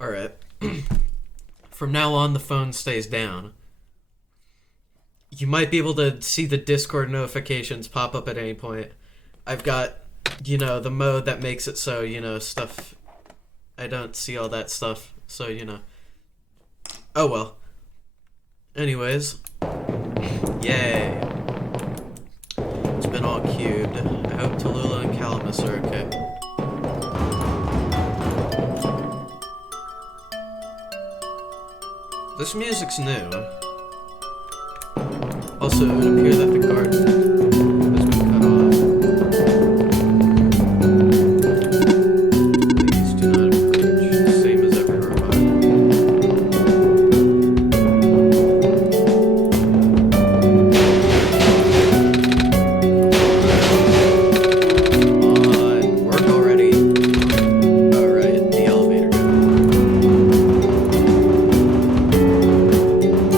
Alright. From now on, the phone stays down. You might be able to see the Discord notifications pop up at any point. I've got, the mode that makes it so, stuff... I don't see all that stuff, so, Oh well. Anyways. Yay. It's been all cubed. I hope Tallulah and Calamus are okay. This music's new. Also, it would appear that the garden has been cut off. Please do not approach. Same as every robot. Come on, work already. Alright, the elevator guy.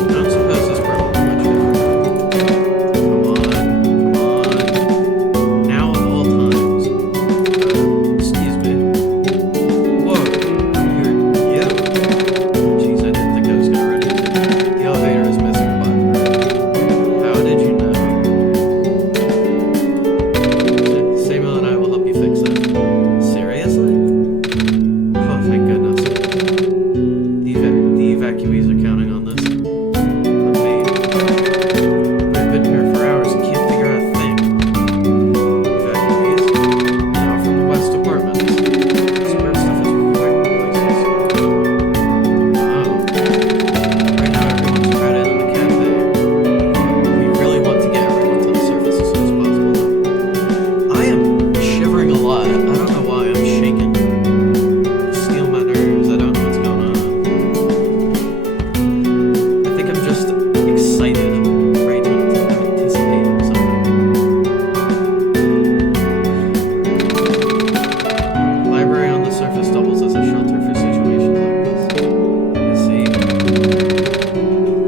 I don't suppose this part will be much different. Come on, now of all times. Excuse me. Whoa, you. Jeez, I didn't think I was gonna run into it. The elevator is missing a button. How did you know? Samuel and I will help you fix it. Seriously? Oh, thank goodness. The evacuees are counting on this. But me. I've been here for hours and can't figure out a thing. Evacuees? No, from the West Apartment. This weird stuff is quite places. Oh. Right now everyone's crowded in the cafe. We really want to get everyone to the surface as soon as possible. I am shivering a lot. I don't know why. I'm shaking. Steel my nerves. I don't know what's going on. I think I'm just excited. Right now, I'm anticipating something. Library on the surface doubles as a shelter for situations like this. I see.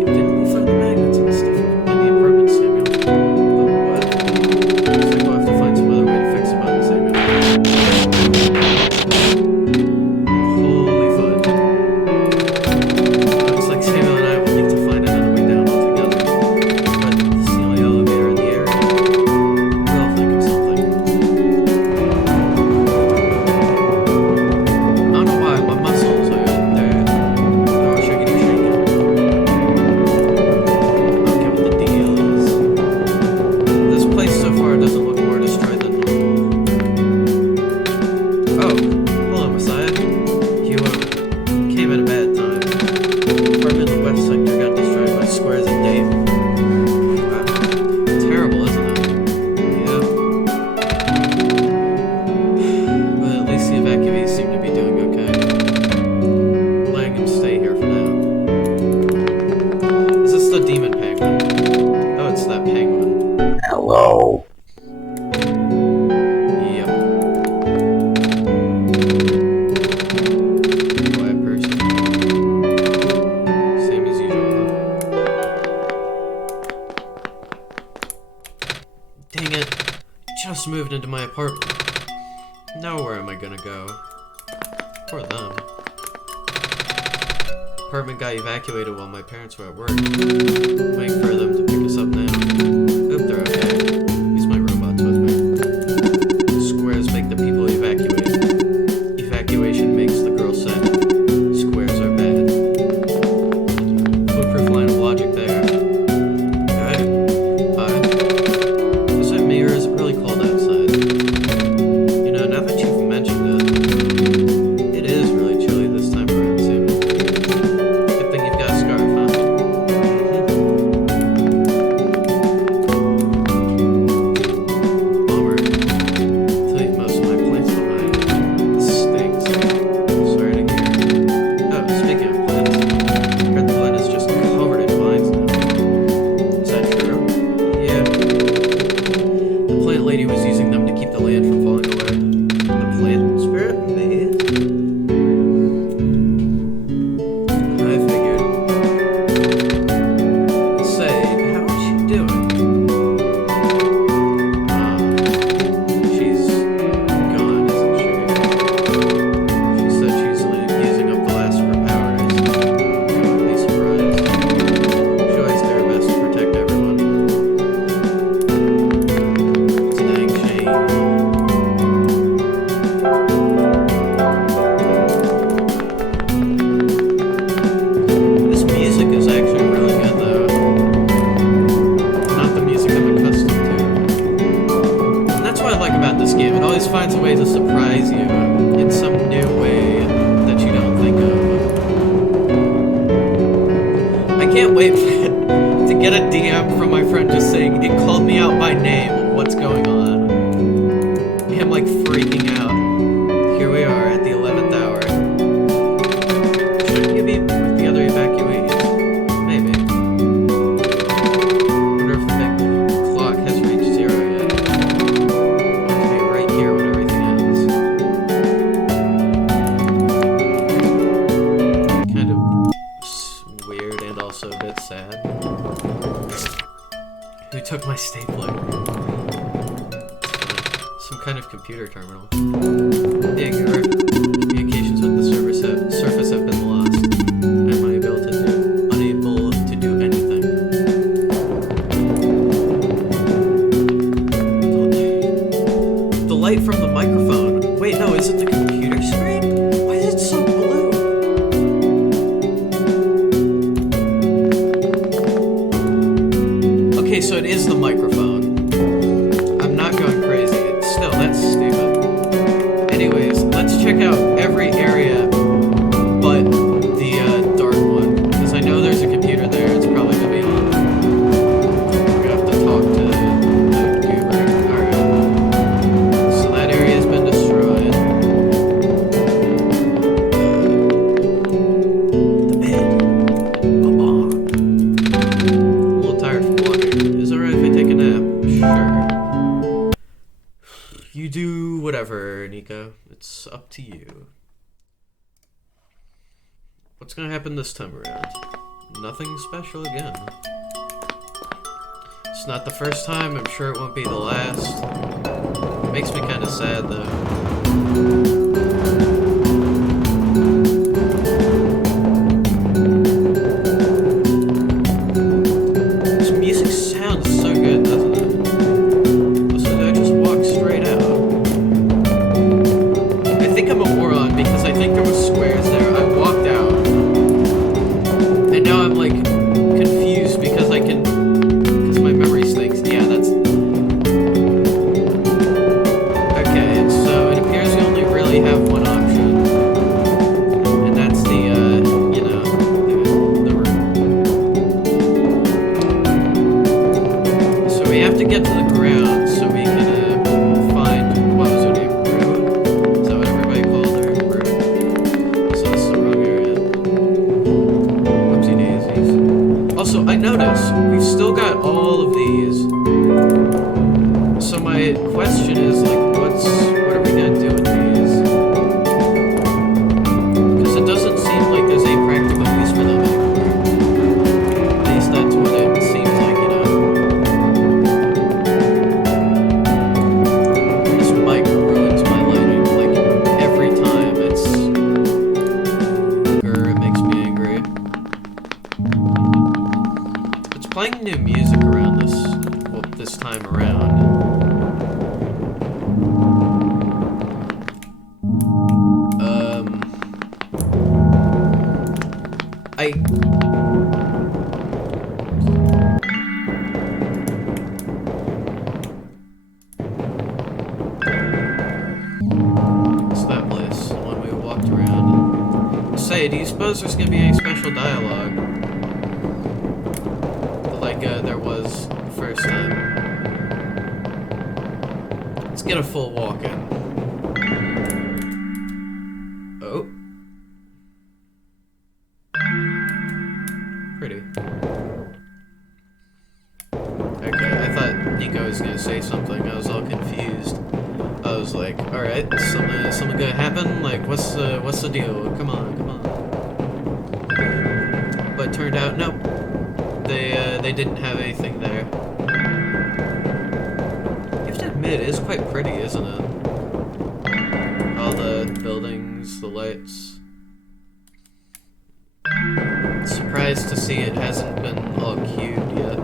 Didn't we find the magnets and stuff in the apartment, Samuel? The what? Looks like we'll have to find some other way to fix the button, Samuel. Holy fudge. Looks like Samuel and I will need to find another way down altogether. But this is the only elevator in the area. We'll think of something. I don't know why, my muscles are they're all shaking. I don't get what the deal is. This place so far doesn't look more destroyed than normal. Oh, hello, Messiah. You came at a bad time. Apartment in the West Sector got destroyed by squares and Dave. Wow. Terrible, isn't it? Yeah. But at least the evacuees seem to be doing okay. Letting him stay here for now. Is this the demon penguin? Oh, it's that penguin. Hello. Yep. Quiet person. Same as usual. Dang it. Just moved into my apartment. Now where am I gonna go? Poor them. Apartment got evacuated while my parents were at work. I'm waiting for them to pick us up now. Hope they're okay. These my robots with me. Squares make the people evacuate. Evacuation makes the girl sad. Squares are bad. Foolproof line of logic there. Good. Hi. Is it me or is it really cold outside? Now that you've mentioned it, it is really chilly this time around too. Good thing you've got a scarf, huh? got a DM from my friend just saying, it called me out by name. What's going on? Him like freaking out. Here we are at the 11th hour. Shouldn't you be with the other evacuees? Maybe. Wonder if the clock has reached 0 yet. I'll be right here when everything ends. Kind of weird and also a bit sad. Who took my stapler? Some kind of computer terminal. Yeah, communications with the surface have been lost. I'm unable to do anything. The light from the microphone. Wait, no, is it the computer screen? Why is it so blue? Okay, so it is the microphone. I'm not going crazy. Still, that's stupid. Anyways, let's check out every area but the dark one. Because I know there's a computer there. It's probably going to be on. We have to talk to the goober. Alright. So that area has been destroyed. The bed. Bomb. I'm a little tired from walking. Is it alright if I take a nap? Sure. You do whatever, Nico. It's up to you. What's gonna happen this time around? Nothing special again. It's not the first time, I'm sure it won't be the last. Makes me kinda sad though. This music sounds so good, doesn't it? I just walked straight out. I think I'm a moron because I think there were squares there. I walked out. And now I'm like confused because my memory stinks. Yeah, that's... Okay, so it appears you only really have one option. And that's the, you know, the room. So we have to get to the ground so we can find, what was her name? Rue? Is that what everybody called her? Rue. So this is the wrong area. Whoopsie daisies. Also, I noticed we've still got all of these. So my question is, like, what are we gonna do with these? Because it doesn't seem like there's any practical use for them anymore. At least that's what it seems like, you know. This mic ruins my lighting, like, every time. It makes me angry. It's playing new music around this time around. What's that place? The one we walked around. Say, do you suppose there's gonna be any special dialogue? Like there was the first time. Let's get a full walk in. Oh. Pretty. Okay, I thought Nico was gonna say something. I was all confused. I was like, alright, something gonna happen? Like, what's the deal? Come on. But it turned out, nope. They didn't have anything there. You have to admit, it is quite pretty, isn't it? All the buildings, the lights. Surprised to see it hasn't been all cubed yet.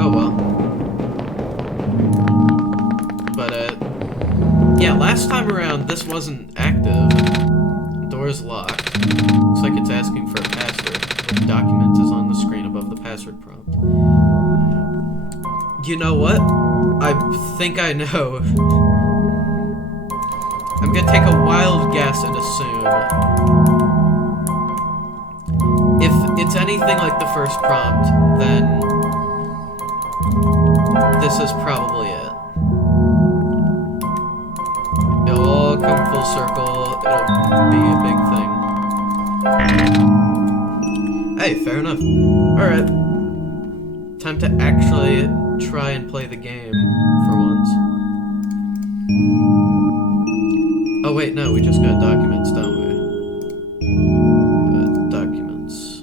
Oh well. But, yeah, last time around, this wasn't active. Door's locked. Looks like it's asking for a password. The document is on the screen above the password prompt. You know what? I think I know. I'm gonna take a wild guess and assume if it's anything like the first prompt, then this is probably it. It'll all come full circle, it'll be a big thing. Hey, fair enough. Alright. Time to actually try and play the game for once. Oh wait, no, we just got documents, don't we? Documents.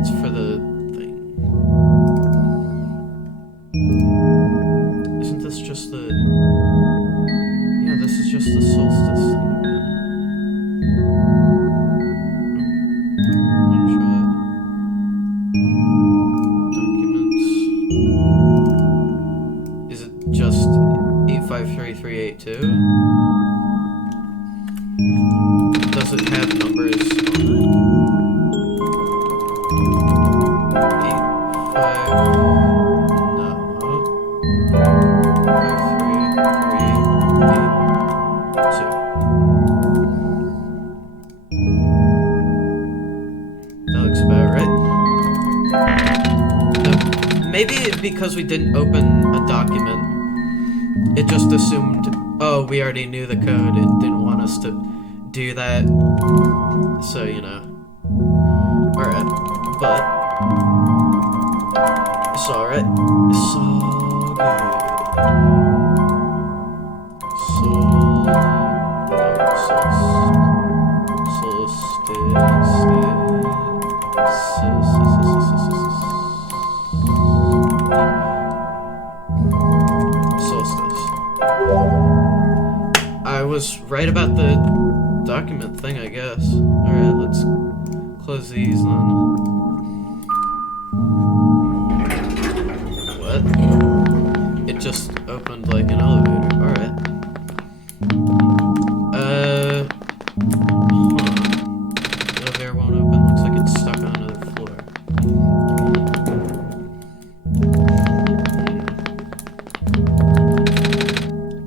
It's for the thing. Isn't this just the... Yeah, this is just the Solstice thing again. One shot. Documents. Is it just 853382? Does it have numbers on it? 85... No. 5338... That looks about right. Maybe because we didn't open a document, it just assumed, oh, we already knew the code, it didn't want us to do that, so, you know. Alright, but it's alright. It's all good. Solstice. I was right about the document thing, I guess. Alright, let's close these then. What? It just opened like an elevator. Alright. The elevator won't open. Looks like it's stuck on another floor.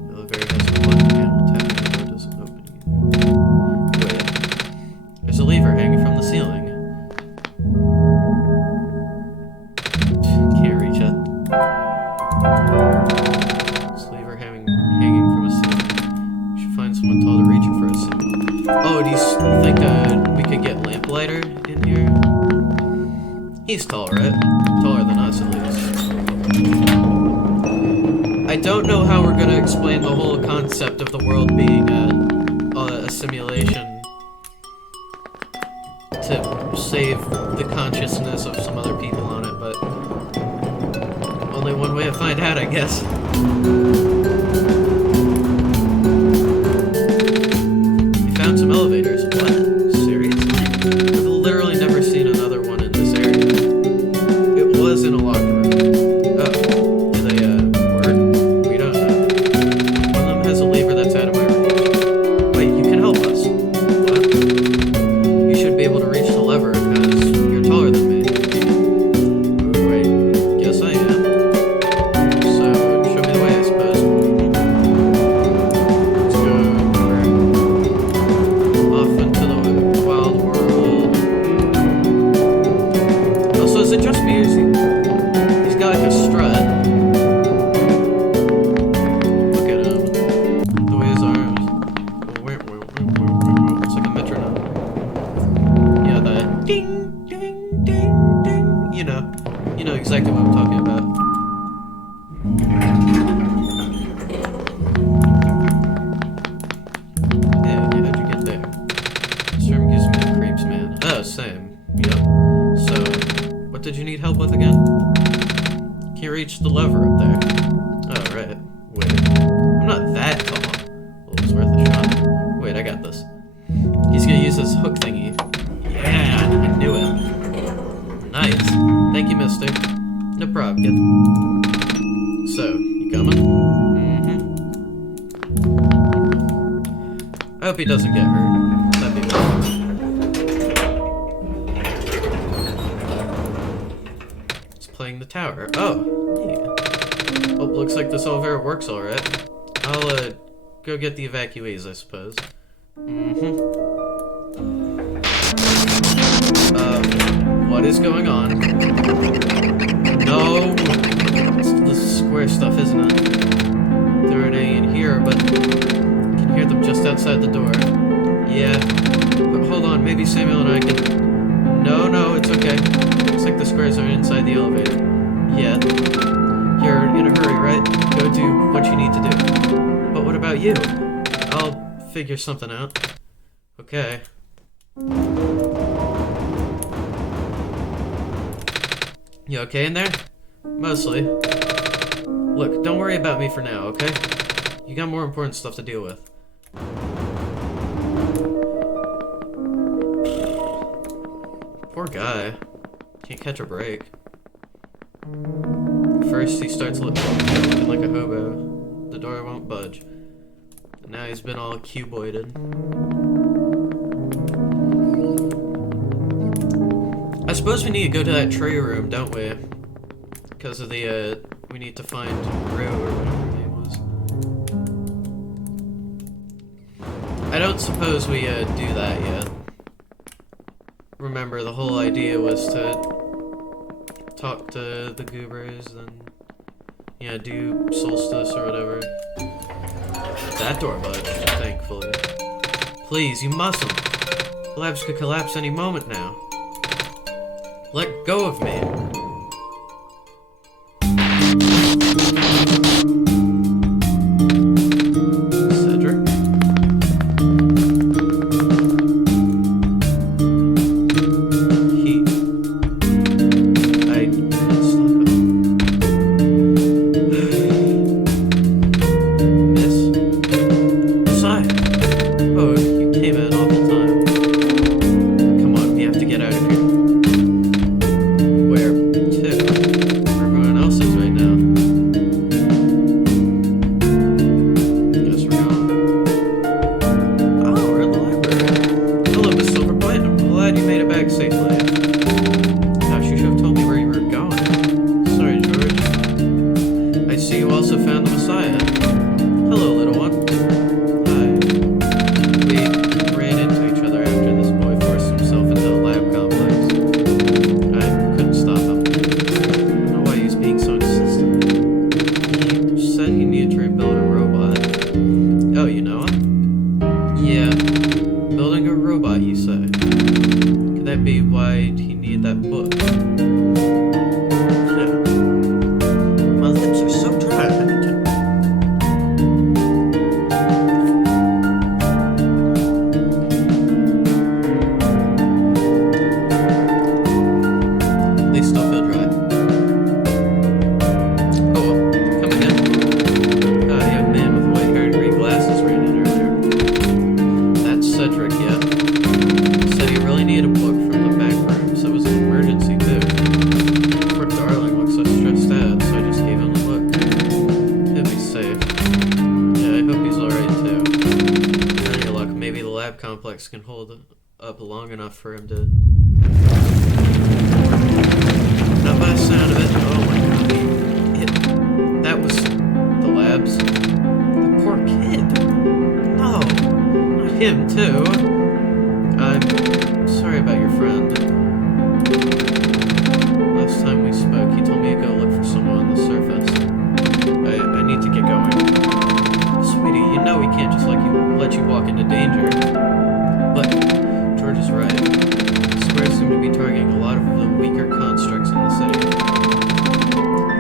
The elevator has a button panel. Tapping the door doesn't open either. Wait. There's a lever hanging from the ceiling. Can't reach it. This lever hanging from a ceiling. We should find someone tall to reach it for a signal. Oh, do you think we could get Lamplighter in here? He's tall, right? Taller than us, at least. I don't know how we're gonna explain the whole concept of the world being a simulation to save the consciousness of some other people on it, but only one way to find out, I guess. We found some elevators. What? Seriously? I've literally never seen another one in this area. It was in a locker room. Oh. Do they, work? We don't know. One of them has a lever that's out of my reach. Wait, you can help us. What? You should be able to reach the lever because you're taller than me. Oh, wait. Guess I am. So, show me the way, I suppose. Let's go off into the wild world. Also, is it just me or is he's got like a strut? Look at him. The way his arms. It's like a metronome. Yeah, that ding, ding, ding, ding. You know exactly what I'm talking about. Yeah, how'd you get there? This room gives me the creeps, man. Oh, same. Yep. So, what did you need help with again? Can't reach the lever up there. Oh, right. Wait. I'm not that tall. Well, it's worth a shot. Wait, I got this. He's gonna use this hook thingy. Yeah, I knew it. Nice. Thank you, mister. No problem, kid. So, you coming? Mm-hmm. I hope he doesn't get hurt. That'd be nice. It's playing the tower. Oh, yeah. Oh, looks like this elevator works alright. I'll, go get the evacuees, I suppose. What is going on? No! This is square stuff, isn't it? There aren't any in here, but I can hear them just outside the door. Yeah. But hold on, maybe Samuel and I can... No, it's okay. Looks like the squares aren't inside the elevator. Yeah. You're in a hurry, right? Go do what you need to do. But what about you? I'll figure something out. Okay. You okay in there? Mostly. Look, don't worry about me for now, okay? You got more important stuff to deal with. Poor guy. Can't catch a break. First he starts looking like a hobo. The door won't budge. And now he's been all cuboided. I suppose we need to go to that tray room, don't we? Because of the, we need to find Rue or whatever her name was. I don't suppose we, do that yet. Remember, the whole idea was to talk to the goobers, then, yeah, do Solstice or whatever. That door budged, thankfully. Please, you mustn't. The labs could collapse any moment now. Let go of me. Cedric? I can't stop it. Miss? Messiah? Oh, you came at an awful time. Come on, we have to get out of here. Where to? Everyone else is right now. Guess we're going. Oh, we're in the library. Hello, Miss Silverpoint. I'm glad you made it back safely. Gosh, you should have told me where you were going. Sorry, George. I see you also found the Messiah. Hello, little one. Hi. We ran into each other after this boy forced himself into the lab complex. I couldn't stop him. I don't know why he's being so insistent. He said he needed to rebuild a robot. Oh, you know him? Yeah. Building a robot, you say? Could that be why he needed that book? Yeah. My lips are so dry. I need to... They still feel dry. Oh well, come again. A young man with white hair and green glasses ran in earlier. That's Cedric, yeah. Said he really needed a book from the back room, so it was an emergency too. Poor darling looks so stressed out, so I just gave him a look. He'll be safe. Yeah, I hope he's alright too. With any luck, maybe the lab complex can hold up long enough for him to... Not by the sound of it. Oh my god. That was the labs. The poor kid. No. Not him, too. I'm sorry about your friend. Last time we spoke, he told me to go look for someone on the surface. I need to get going. Sweetie, you know we can't just let you walk into danger. But George is right. The squares seem to be targeting a lot of the weaker constructs in the city.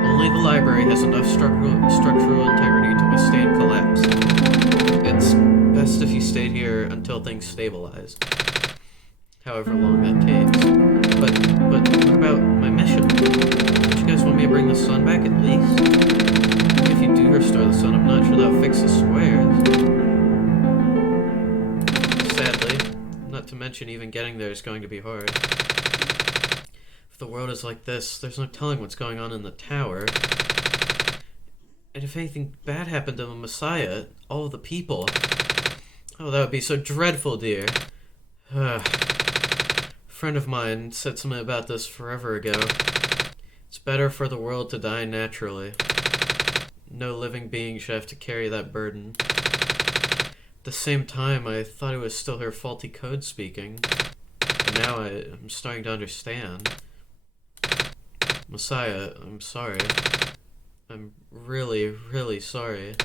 Only the library has enough structural integrity to withstand collapse. It's best if you stayed here until things stabilize. However long that takes. But what about my mission? Don't you guys want me to bring the sun back at least? If you do restore the sun, I'm not sure that'll fix the squares. Sadly. Not to mention even getting there is going to be hard. If the world is like this, there's no telling what's going on in the tower. And if anything bad happened to the Messiah, all of the people... Oh, that would be so dreadful, dear. A friend of mine said something about this forever ago. It's better for the world to die naturally. No living being should have to carry that burden. the same time, I thought it was still her faulty code speaking. And now I'm starting to understand. Messiah, I'm sorry. I'm really, really sorry.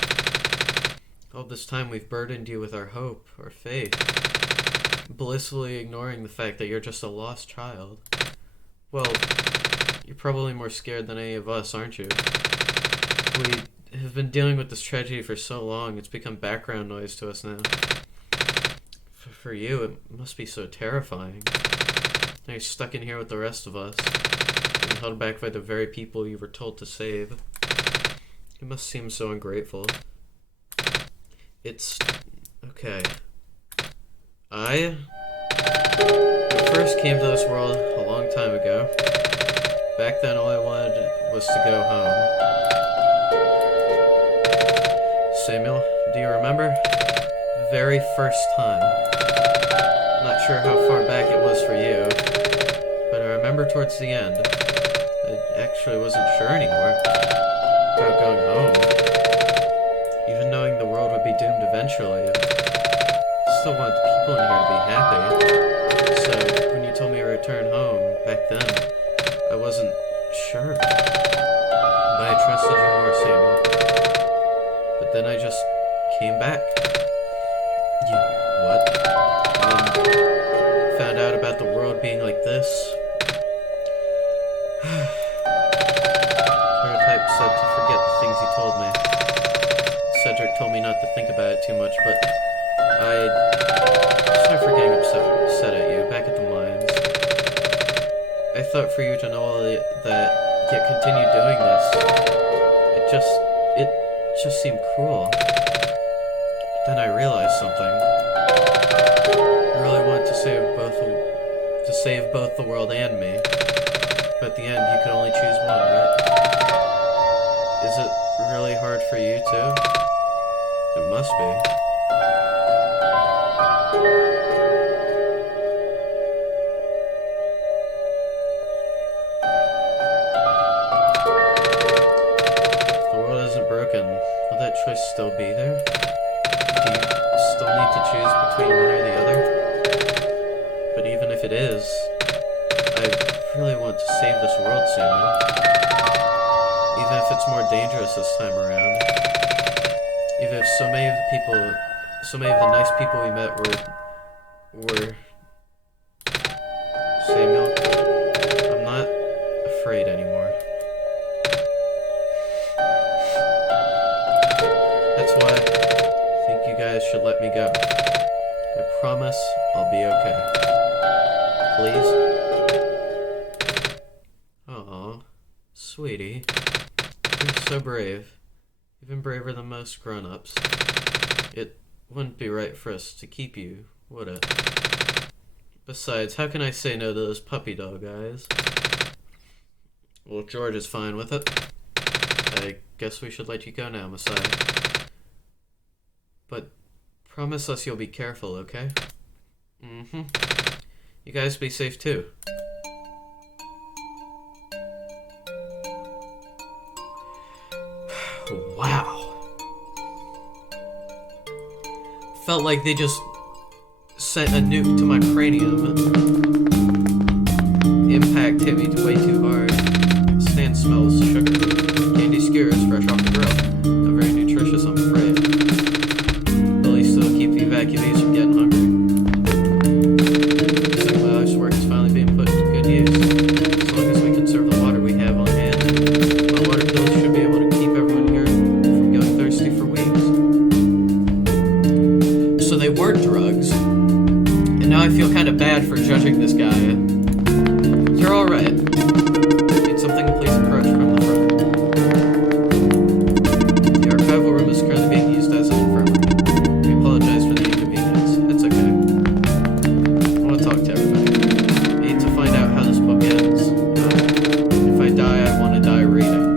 All this time we've burdened you with our hope, our faith, blissfully ignoring the fact that you're just a lost child. Well, you're probably more scared than any of us, aren't you? We have been dealing with this tragedy for so long, it's become background noise to us now. For you, it must be so terrifying. Now you're stuck in here with the rest of us, and held back by the very people you were told to save. It must seem so ungrateful. It's... okay. I first came to this world a long time ago. Back then all I wanted was to go home. Samuel, do you remember? Very first time. Not sure how far back it was for you, but I remember towards the end. I actually wasn't sure anymore about going home. Even knowing the world would be doomed eventually, I still wanted the people in here to be happy. So when you told me to return home back then, I wasn't sure. But I trusted you more, Samuel. But then I just came back. You what? And found out about the world being like this. Prototype said to forget the things he told me. Cedric told me not to think about it too much, but sorry for getting upset at you back at the mines. I thought for you to know all that, yet continue doing this. It just seemed cruel. But then I realized something. I really wanted to save both the world and me. But at the end, you could only choose one, right? Is it really hard for you too? It must be. If the world isn't broken, will that choice still be there? Do you still need to choose between one or the other? But even if it is, I really want to save this world, Samuel. Even if it's more dangerous this time around. Even if so many of the nice people we met were Samuel, I'm not afraid anymore. That's why I think you guys should let me go. I promise I'll be okay. Please? Aw, sweetie. You're so brave. Even braver than most grown-ups. It wouldn't be right for us to keep you, would it? Besides, how can I say no to those puppy dog eyes? Well, George is fine with it. I guess we should let you go now, Messiah. But promise us you'll be careful, okay? Mm-hmm. You guys be safe too. Wow. Felt like they just sent a nuke to my cranium. Impact hit me way too hard. Sand smells sugary. Candy skewers fresh off the grill. Not very nutritious, I'm afraid. At least it'll keep the evacuees from getting hungry. Looks like my life's work is finally being put to good use. As long as we conserve the water we have on hand, my water pills should be able to keep everyone here from going thirsty for weeks. So they were drugs. And now I feel kind of bad for judging this guy. You're alright. Need something, please approach from the front. The archival room is currently being used as an infirmary. We apologize for the inconvenience. It's okay. I want to talk to everybody. I need to find out how this book ends. If I die, I want to die reading.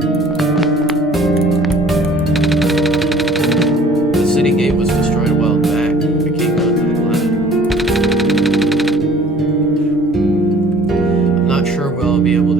The city gate was destroyed a while back. We can't go into the glen anymore. I'm not sure we'll be able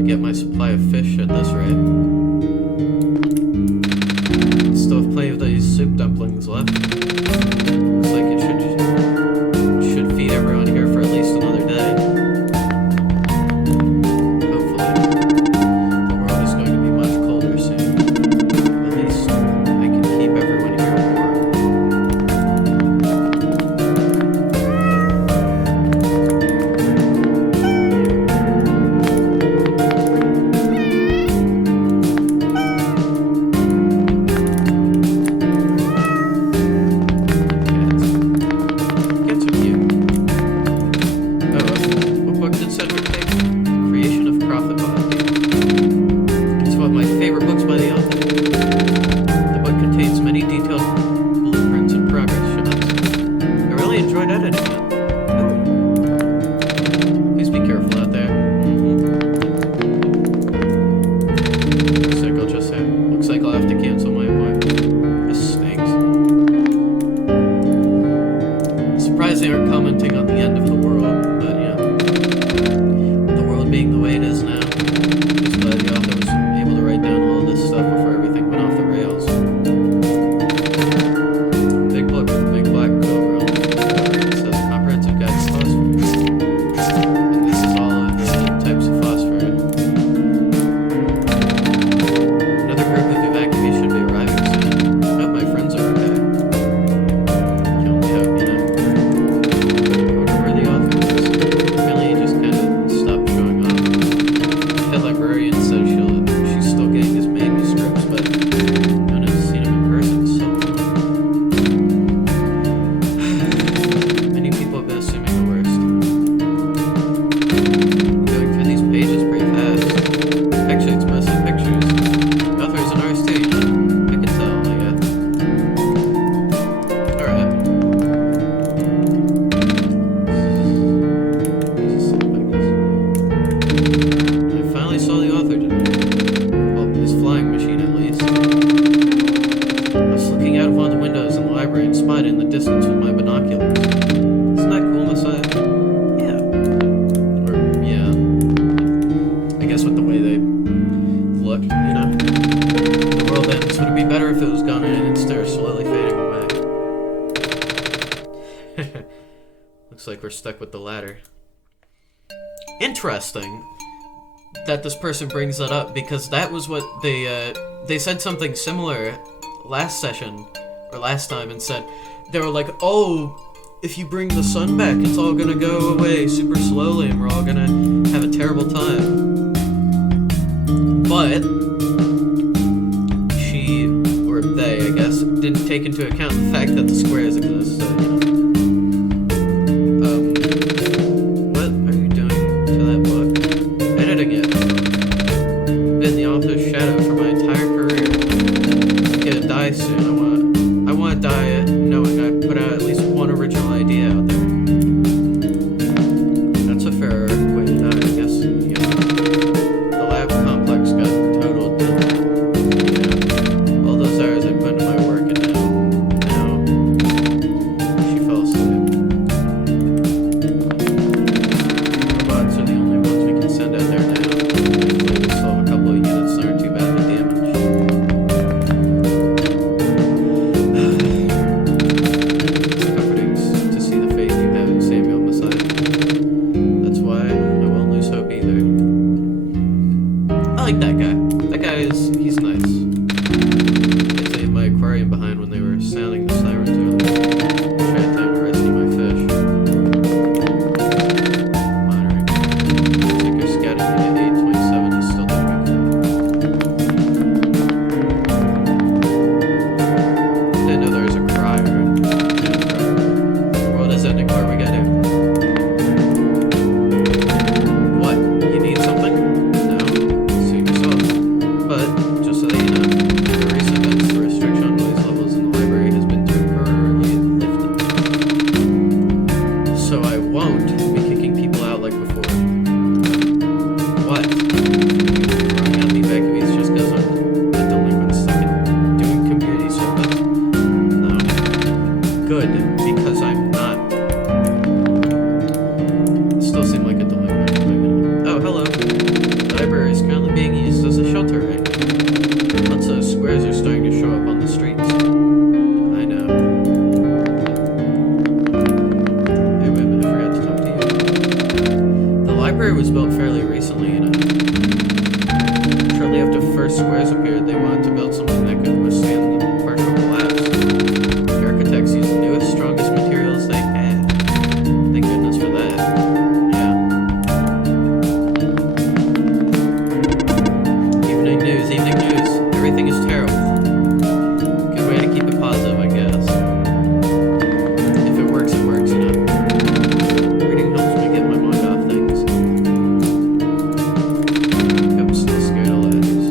Looks like we're stuck with the ladder. Interesting that this person brings that up, because that was what they said something similar last session, or last time, and said, they were like, oh, if you bring the sun back, it's all gonna go away super slowly and we're all gonna have a terrible time. But she, or they, I guess, didn't take into account the fact that the squares exist, so, you know. What are you doing to that book? Editing it. Been the author's shadow for my entire career. I'm gonna die soon. I want to die knowing I put out at least one original idea out there. That's a fair way to die, I guess. You know, the lab complex got totaled. Yeah. All those hours I put into my work, and now she fell asleep. Robots are the only ones we can send out there now. Hopefully we solve a couple of units that aren't too badly damaged. It's comforting to see the faith you have in Samuel Messiah. That's why I won't lose hope either. I like that guy. That guy he's nice. I leave my aquarium behind when they were sounding the sirens earlier. I had time to rescue my fish. Monitoring. Looks like your scouting unit 827 is still doing okay. Didn't know there was a crier. The world is ending. What are we gonna do? What? You need something? No. Suit yourself. But, just so that you know, the recent events, the restriction on noise levels in the library has been temporarily lifted. So I won't be kicking people out like before. What? Throwing out the evacuees just because I'm a delinquent stuck in doing community service? No. Good, because I'm not. Still seem like a delinquent, but you know. Oh, hello. The library is currently being used as a shelter, right? Lots of squares are starting to show up on the streets. I know. Hey, wait a minute, I forgot to talk to you. The library was built fairly recently, you know. Shortly after first squares appeared, they wanted to build something that could withstand the partial collapse. The architects used the newest, strongest materials they had. Thank goodness for that. Yeah. Evening news. Everything is terrible. Good way to keep it positive, I guess. If it works, it works, you know. Reading helps me get my mind off things. I'm still scared of ladders.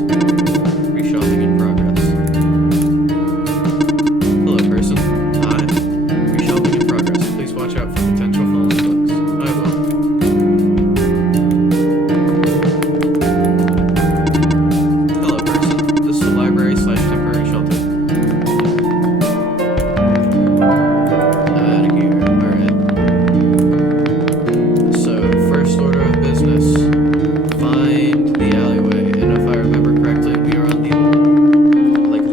Reshelving in progress. Hello, person. Hi. Reshelving in progress. Please watch out for potential fallen books. I will. Hello, person. This is the library/temporary shelter. Out of here. Alright. So, first order of business. Find the alleyway. And if I remember correctly, we are on the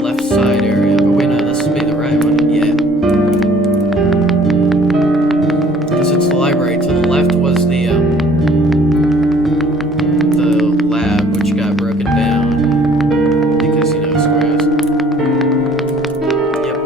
left side area. But wait, no, this would be the right one. Yeah. Because it's the library. To the left was the lab, which got broken down. Because, you know, squares. Yep.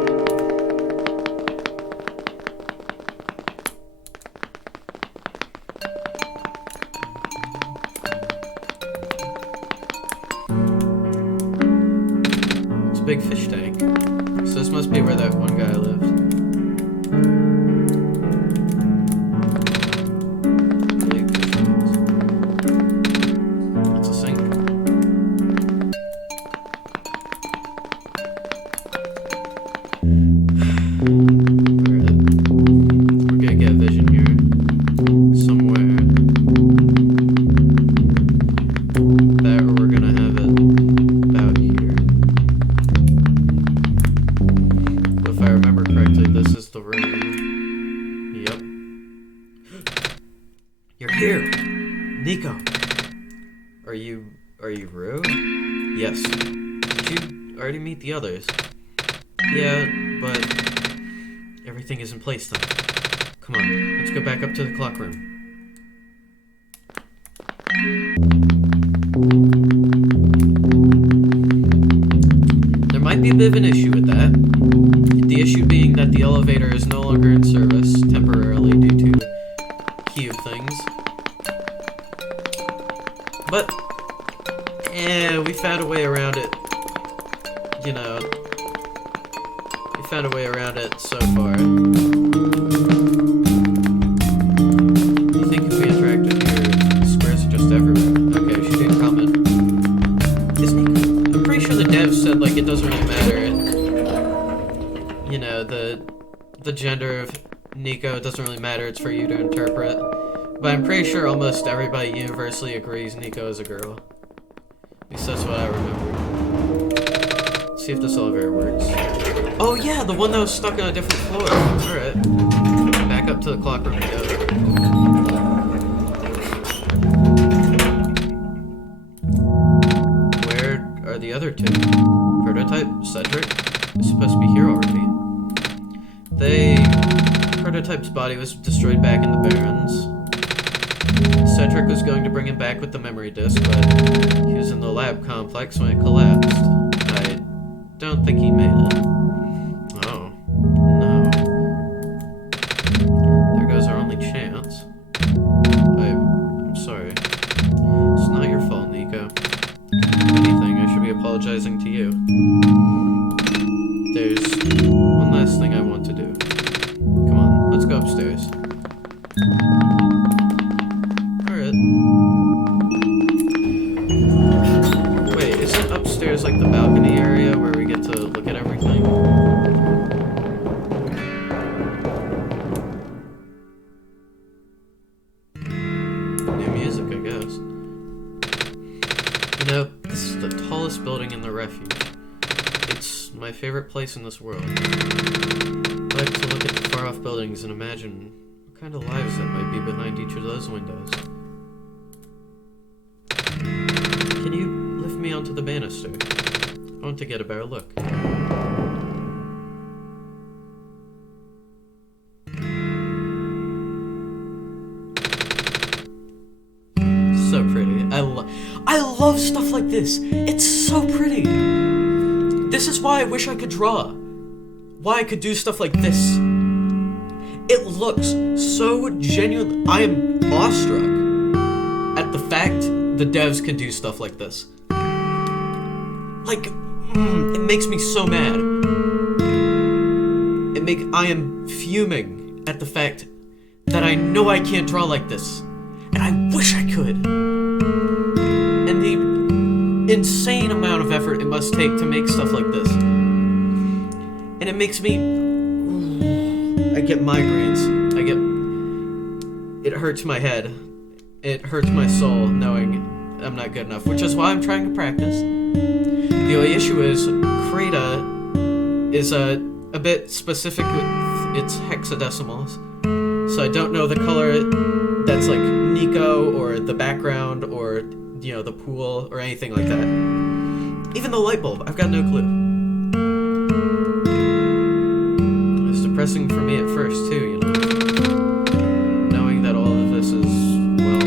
It's a big fish tank. So this must be where that one guy lived. Big fish tanks. That's a sink. Alright. We're gonna get vision here. Somewhere. That, or we're gonna have it about here. If I remember correctly, this is the room. Yep. You're here! Nico! Are you rude? Yes. Did you already meet the others? Yeah, but everything is in place then. Come on, let's go back up to the clock room. There might be a bit of an issue with that. The issue being that the elevator is no longer in service temporarily due to key of things. But, we found a way around it. You know, we found a way around it so far. You think if we interacted here, squares are just everywhere. Okay, she didn't comment. I'm pretty sure the devs said, like, it doesn't really matter. You know, the gender of Nico doesn't really matter, it's for you to interpret. But I'm pretty sure almost everybody universally agrees Nico is a girl. At least that's what I remember. Let's see if this elevator works. Oh yeah, the one that was stuck on a different floor. Alright. Back up to the clock room we go. Where are the other two? Prototype, Cedric, is supposed to be here already. Prototype's body was destroyed back in the Barrens. Cedric was going to bring him back with the memory disk, but he was in the lab complex when it collapsed. I don't think he made it. Oh, no. There goes our only chance. I'm sorry. It's not your fault, Nico. If anything, I should be apologizing to you. There's one last thing I want to do. Come on, let's go upstairs. Alright. Wait, isn't upstairs like the balcony area where we get to look at everything? New music, I guess. You know, this is the tallest building in the refuge. It's my favorite place in this world. I like to look at the far-off buildings and imagine what kind of lives that might be behind each of those windows. Can you lift me onto the banister? I want to get a better look. So pretty. I love stuff like this. It's so pretty. This is why I wish I could draw. Why I could do stuff like this. It looks so genuine. I am awestruck at the fact the devs can do stuff like this. Like, it makes me so mad. I am fuming at the fact that I know I can't draw like this. And I wish I could. And the insane amount of effort it must take to make stuff like this. And it makes me... I get migraines. It hurts my head. It hurts my soul knowing I'm not good enough, which is why I'm trying to practice. The only issue is, Krita is a bit specific with its hexadecimals. So I don't know the color that's like Nico or the background or, you know, the pool or anything like that. Even the light bulb, I've got no clue. It was depressing for me at first too, you know. Knowing that all of this is, well,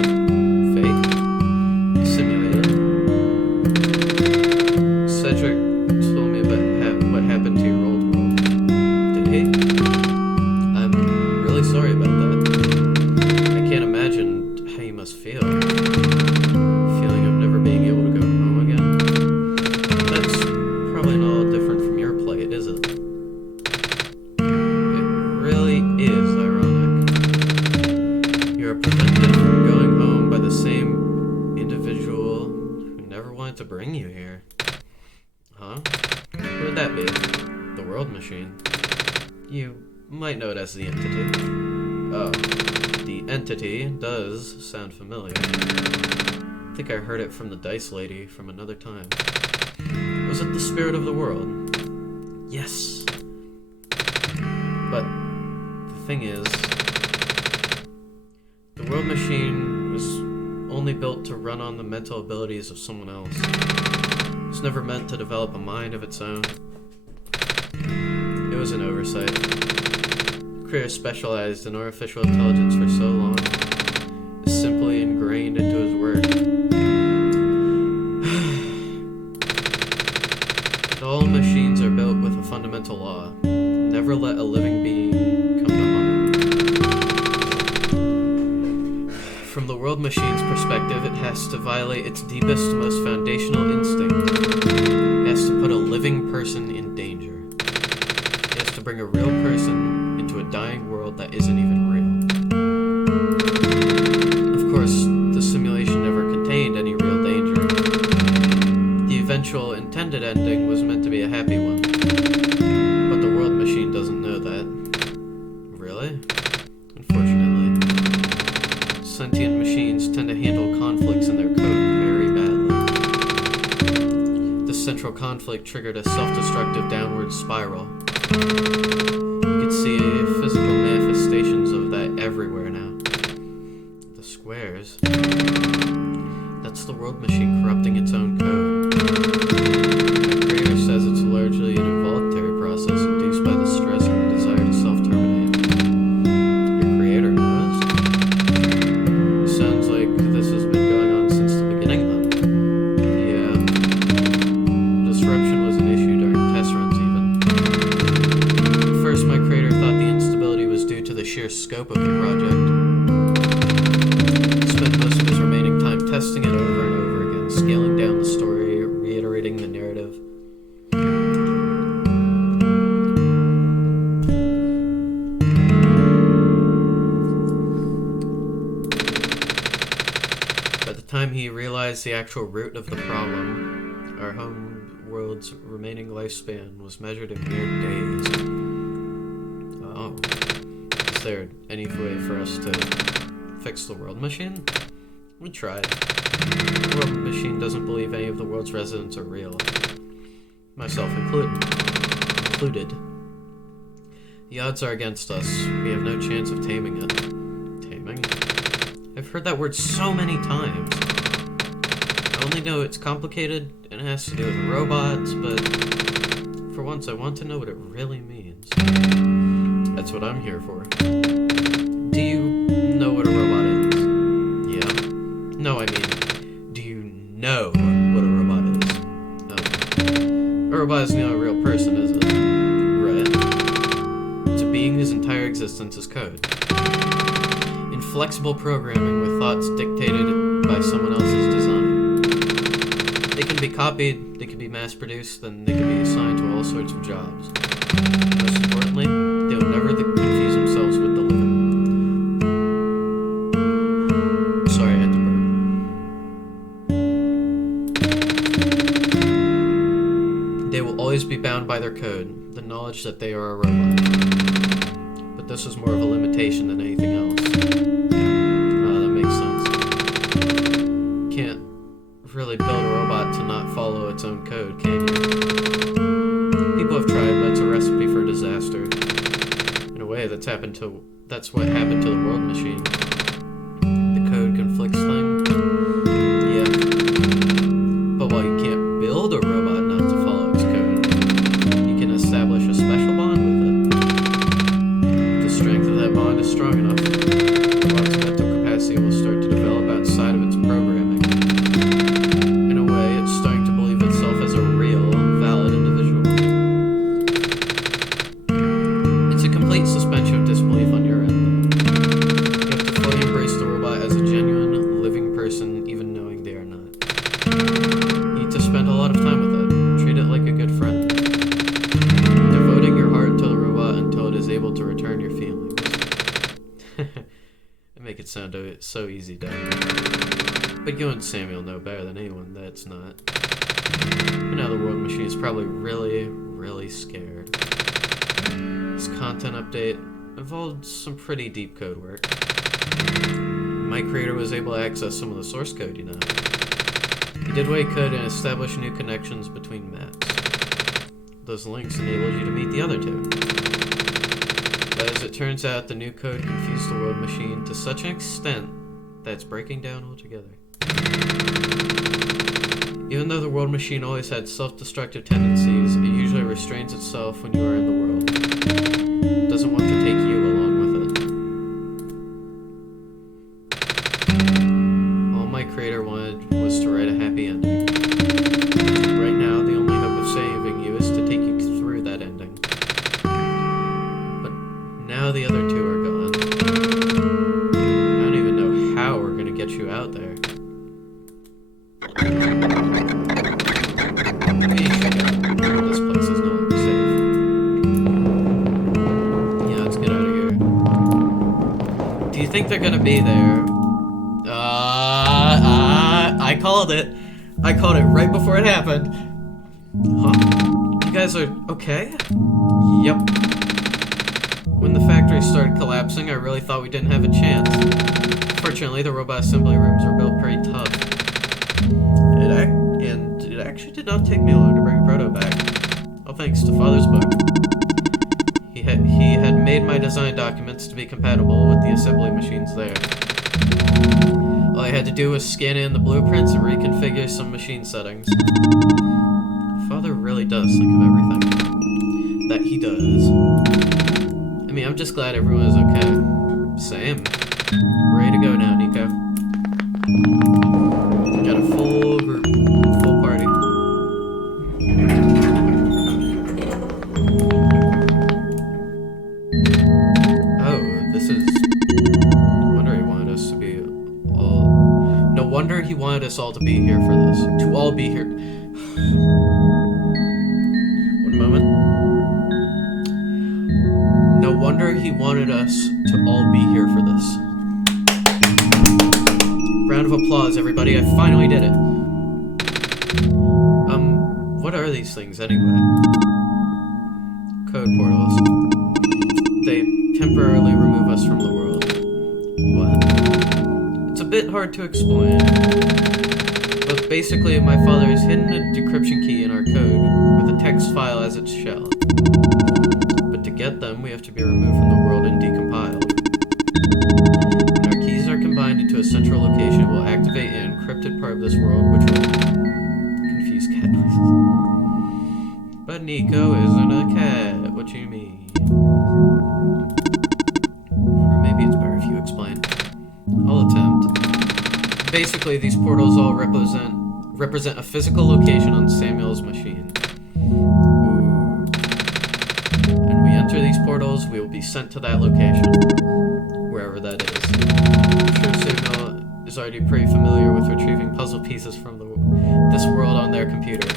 fake. Simulated. Cedric told me about what happened to your old world. Did he? I'm really sorry about that. I can't imagine how you must feel. Feeling of never being able to go home again. That's probably not all different from your plight, is it? It really is ironic. You're prevented from going home by the same individual who never wanted to bring you here. Huh? Who would that be? The World Machine. You might know it as the Entity. Oh, the Entity does sound familiar. I think I heard it from the Dice Lady from another time. Was it the Spirit of the World? Yes. But the thing is, the World Machine was only built to run on the mental abilities of someone else. It was never meant to develop a mind of its own. It was an oversight. Creator specialized in artificial intelligence for so long is simply ingrained into his work. All machines are built with a fundamental law. Never let a living being come to harm. From the world machine's perspective, it has to violate its deepest, most foundational instinct. It has to put a living person in danger. It has to bring a real person into a dying world that isn't even real. Of course, the simulation never contained any real danger. The eventual intended ending was meant to be a happy one. But the world machine doesn't know that. Really? Unfortunately. Sentient machines tend to handle conflicts in their code very badly. This central conflict triggered a self-destructive downward spiral. You can see physical manifestations of that everywhere now. The squares. That's the world machine corrupting its own code. The creator says it's largely an involuntary process induced by the stress and the desire to self-terminate. Your creator knows? Sounds like this has been going on since the beginning then. Yeah. Disruption was an issue during test runs even. At first my creator thought the instability was due to the sheer scope of the project. He spent most of his remaining time testing it over and over again, scaling down the story, reiterating the narrative. By the time he realized the actual root of the problem, our home world's remaining lifespan was measured in mere days. Oh. Is there any way for us to fix the world machine? We tried. The world machine doesn't believe any of the world's residents are real. Myself included. The odds are against us. We have no chance of taming it. Taming? I've heard that word so many times. I only know it's complicated and it has to do with robots, but for once I want to know what it really means. That's what I'm here for. Do you know what a robot is? Yeah. No, I mean, do you know what a robot is? No. A robot isn't a real person, is it? Right. It's a being whose entire existence is code. Inflexible programming with thoughts dictated by someone else's design. They can be copied, they can be mass-produced, and they can be assigned to all sorts of jobs. Most importantly, they will never confuse themselves with the living. Sorry, I had to burp. They will always be bound by their code, the knowledge that they are a robot. But this is more of a limitation than anything else. That makes sense. Can't really build a robot to not follow its own code, can you? People have tried, but it's a recipe for disaster. In a way, that's what happened to the world machine. The code conflicts thing. Yeah. But while you can't build a robot not to follow its code, you can establish a special bond with it. The strength of that bond is strong enough. The robot's mental capacity will start to develop outside of its programming. In a way, it's starting to believe itself as a real, valid individual. It's a complete suspension of disbelief on your end, though. You have to fully embrace the robot as a genuine, living person, even knowing they are not. You need to spend a lot of time with it. Treat it like a good friend. Devoting your heart to the robot until it is able to return your feelings. I make it sound so easy, don't I? But you and Samuel know better than anyone that it's not. And now the world machine is probably really, really scared. This content update involved some pretty deep code work. My creator was able to access some of the source code, you know. He did what he could and established new connections between maps. Those links enabled you to meet the other two. But as it turns out, the new code confused the world machine to such an extent that it's breaking down altogether. Even though the world machine always had self-destructive tendencies, it usually restrains itself when you are in the world. It doesn't want to take you along. creator wanted was to write a happy ending. Right now, the only hope of saving you is to take you through that ending. But now the other two are gone. I don't even know how we're gonna get you out there. This place is no longer safe. Yeah, let's get out of here. Do you think they're gonna be there? I called it. I called it right before it happened. Huh? You guys are okay? Yep. When the factory started collapsing, I really thought we didn't have a chance. Fortunately, the robot assembly rooms were built pretty tough. It actually did not take me long to bring Proto back. All thanks to Father's book. He had made my design documents to be compatible with the assembly machines there. All I had to do was scan in the blueprints and reconfigure some machine settings. Father really does think of everything. That he does. I mean, I'm just glad everyone is okay. Same. Ready to go now, Nico. Got a full group, full party. Oh, this is... No wonder he wanted us to be all... No wonder he wanted us all to be here for this. To all be here. One moment. No wonder he wanted us to all be here for this. Round of applause, everybody. I finally did it. What are these things, anyway? Code portals. They temporarily remove us from the world. What? It's a bit hard to explain. But basically, my father has hidden a decryption key in our code with a text file as its shell. But to get them, we have to be removed from the world and decompiled. When our keys are combined into a central location, it will activate an encrypted part of this world, which will confuse cat noises. But Nico isn't a cat. What you mean? Or maybe it's better if you explain. I'll attempt. Basically, these portals all represent a physical location on Samuel's machine. Ooh. When we enter these portals, we will be sent to that location. Wherever that is. I'm sure Samuel is already pretty familiar with retrieving puzzle pieces from this world on their computer.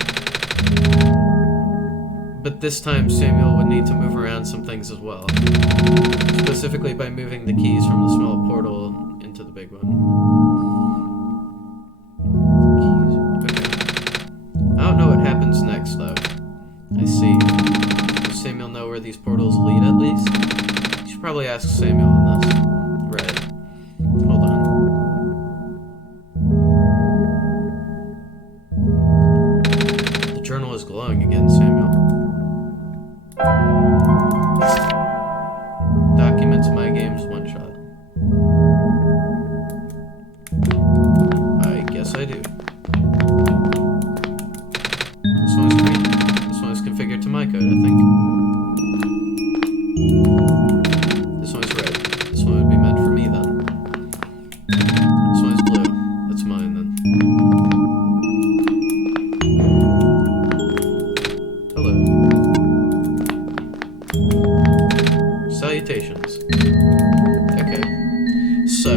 But this time, Samuel would need to move around some things as well. Specifically by moving the keys from the small portal into the big one. Keys. Okay. I don't know what happens next, though. I see. Does Samuel know where these portals lead, at least? You should probably ask Samuel on this. Right. Hold on. The journal is glowing again, Samuel. Documents my games one shot. I guess I do. This one is green. This one is configured to my code, I think. This one is red. This one would be meant for me then. This one is blue. That's mine then. Hello. Salutations. Okay. So.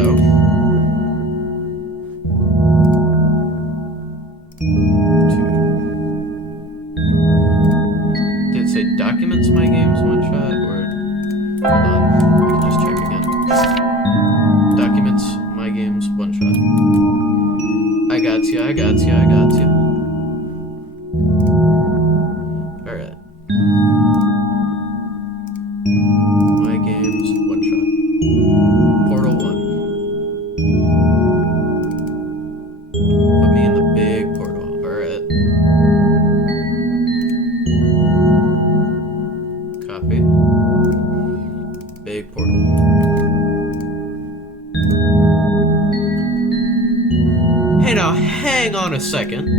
Did it say documents my games one shot or hold on, I can just check again. Documents my games one shot. I got you. Alright. My games one shot. Portal 1. Put me in the big portal. Alright. Copy. Big portal. Hey now, hang on a second.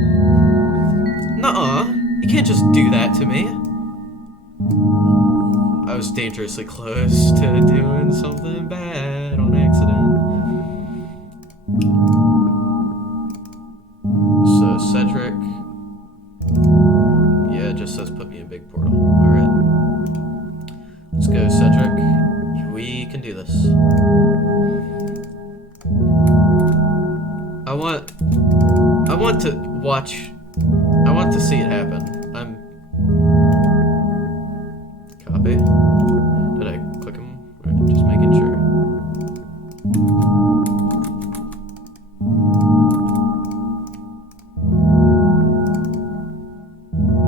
Nuh-uh. You can't just do that to me. I was dangerously close to doing something bad on accident. want to watch. I want to see it happen. Copy. Did I click him? Right, just making sure.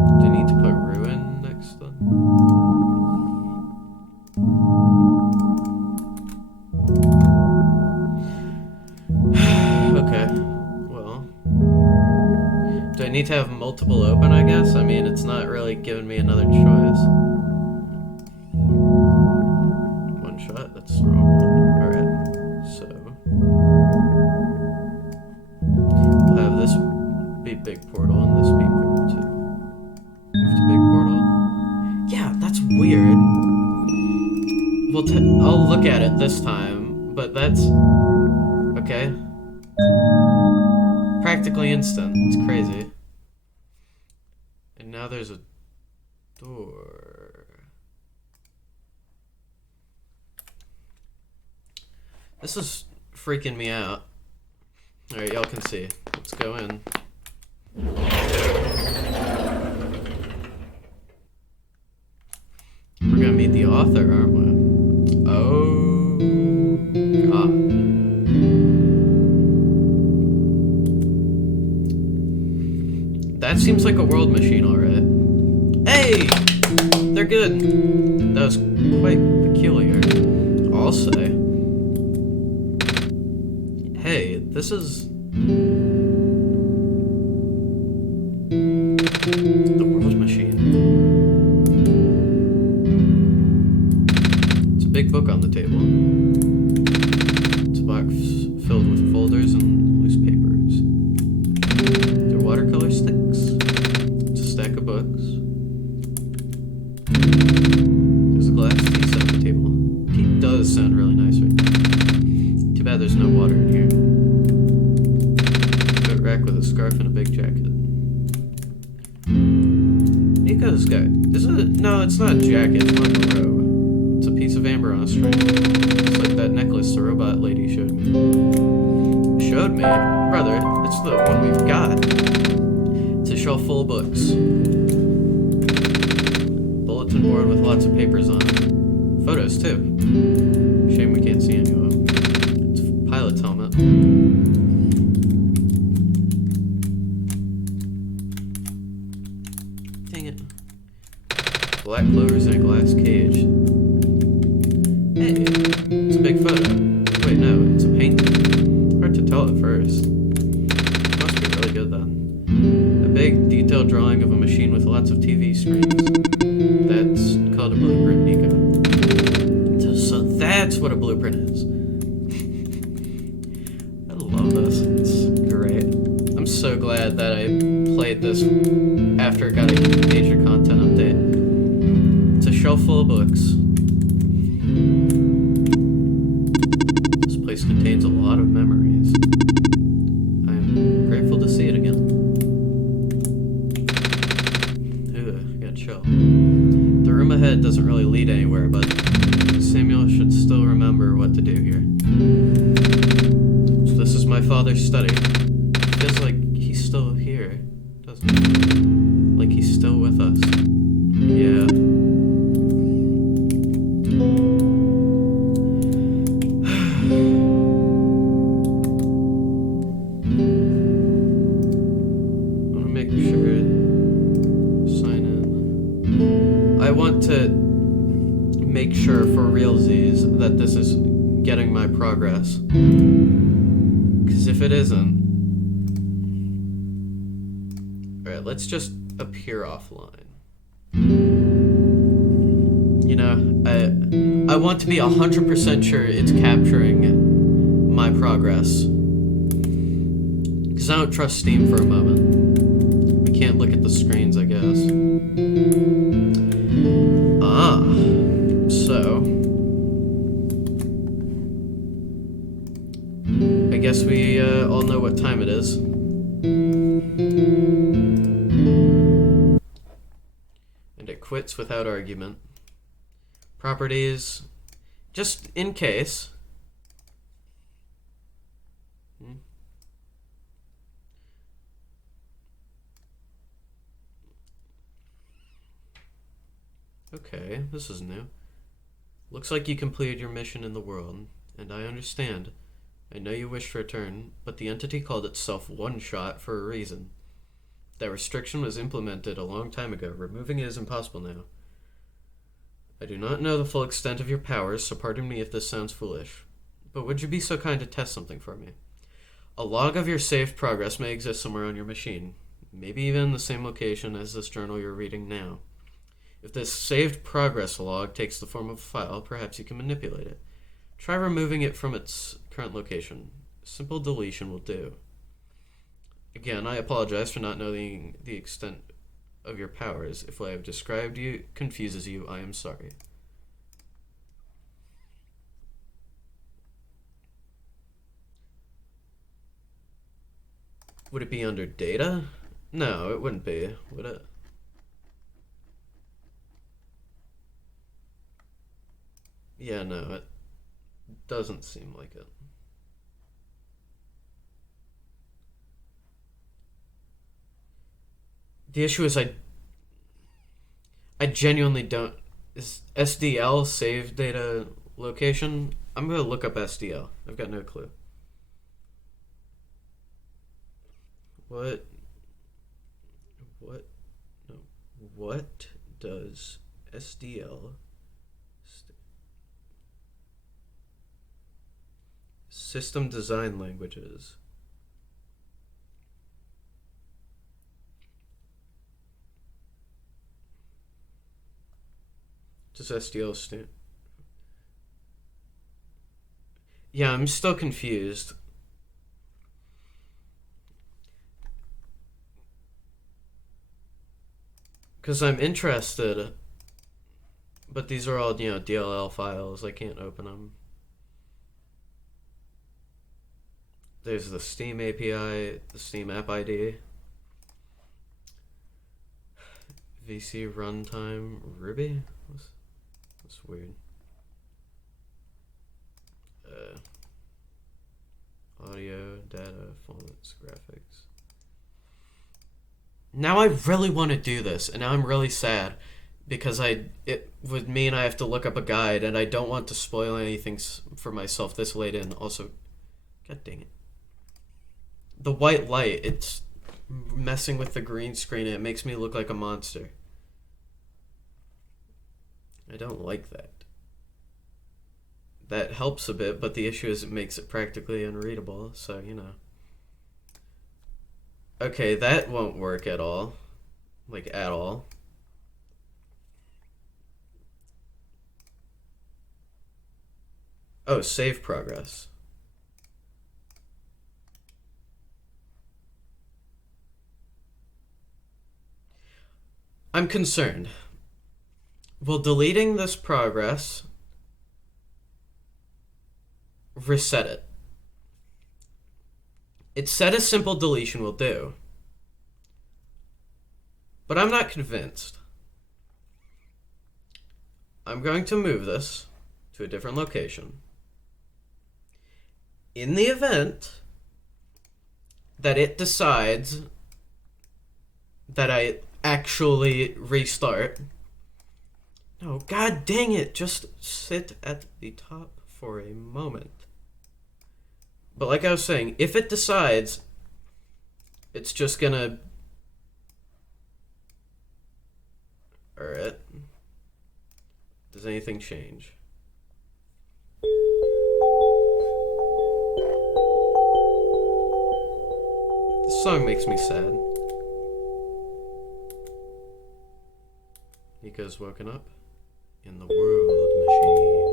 Do I need to put ruin next then? Okay. Well. Do I need to have multiple open, I guess? I mean, it's not really giving me another choice. One shot? That's the wrong one. Alright. So. We'll have this be big portal and this be portal too. Move to big portal. Yeah, that's weird. I'll look at it this time, but that's... Okay. Practically instant. It's crazy. And now there's a door. This is freaking me out. Alright, y'all can see. Let's go in. We're gonna meet the author, aren't we? Oh, God. That seems like a world machine, alright. Hey! They're good. That was quite peculiar. I'll say. Hey, this is... the world machine. It's a big book on the table. It's a box filled with folders and loose papers. They're watercolor sticks. It's a stack of books. There's a glass tea set at the table. Tea does sound really nice right now. Too bad there's no water in here. Coat rack with a scarf and a big jacket. Nico's got... Is it? No, it's not a jacket. It's not a robe. It's a piece of amber on a string. It's like that necklace the robot lady showed me. Showed me? Brother, it's the one we've got. It's a shelf full of books. Bulletin board with lots of papers on it. Photos, too. Shame we can't see any of them. It's a pilot's helmet. Dang it. Black clovers in a glass cage. Hey, it's a big photo. Wait, no, it's a painting. Hard to tell at first. Must be really good then. A big, detailed drawing of a machine with lots of TV screens. That's called a blueprint, Nico. So that's what a blueprint is. I love this. It's great. I'm so glad that I played this after it got a major content update. It's a shelf full of books. This place contains a lot of memories. I'm grateful to see it again. Ooh, I got chill. The room ahead doesn't really lead anywhere, but Samuel should still remember what to do here. So this is my father's study. It feels like he's still here, doesn't it? Like he's still with us. Yeah. I want to make sure sign in. I want to make sure for realsies that this is getting my progress. Because if it isn't... Alright, let's just appear offline. You know, I want to be 100% sure it's capturing my progress. Because I don't trust Steam for a moment. We can't look at the screens, I guess. So, I guess we all know what time it is. And it quits without argument. Properties, just in case. Okay, this is new. Looks like you completed your mission in the world, and I understand. I know you wish to return, but the entity called itself One-Shot for a reason. That restriction was implemented a long time ago. Removing it is impossible now. I do not know the full extent of your powers, so pardon me if this sounds foolish. But would you be so kind to test something for me? A log of your saved progress may exist somewhere on your machine. Maybe even in the same location as this journal you're reading now. If this saved progress log takes the form of a file, perhaps you can manipulate it. Try removing it from its current location. Simple deletion will do. Again, I apologize for not knowing the extent of your powers. If what I have described you confuses you, I am sorry. Would it be under data? No, it wouldn't be, would it? Yeah, no, it doesn't seem like it. The issue is I genuinely don't. Is SDL save data location? I'm gonna look up SDL. I've got no clue. What? What? No. What does SDL System Design Languages? Does SDL stand? Yeah, I'm still confused. Because I'm interested, but these are all, DLL files. I can't open them. There's the Steam API, the Steam App ID, VC runtime, Ruby? That's weird. Audio, data, fonts, graphics. Now I really want to do this, and now I'm really sad because it would mean I have to look up a guide, and I don't want to spoil anything for myself this late in. Also, god dang it. The white light, it's messing with the green screen, and it makes me look like a monster. I don't like that. That helps a bit, but the issue is it makes it practically unreadable, so, Okay, that won't work at all. Like, at all. Oh, save progress. I'm concerned. Will deleting this progress reset it? It said a simple deletion will do. But I'm not convinced. I'm going to move this to a different location. In the event that it decides that I actually restart. No, god dang it, just sit at the top for a moment. But like I was saying, if it decides it's just gonna... Alright. Does anything change? This song makes me sad. Nico's woken up in the world machine.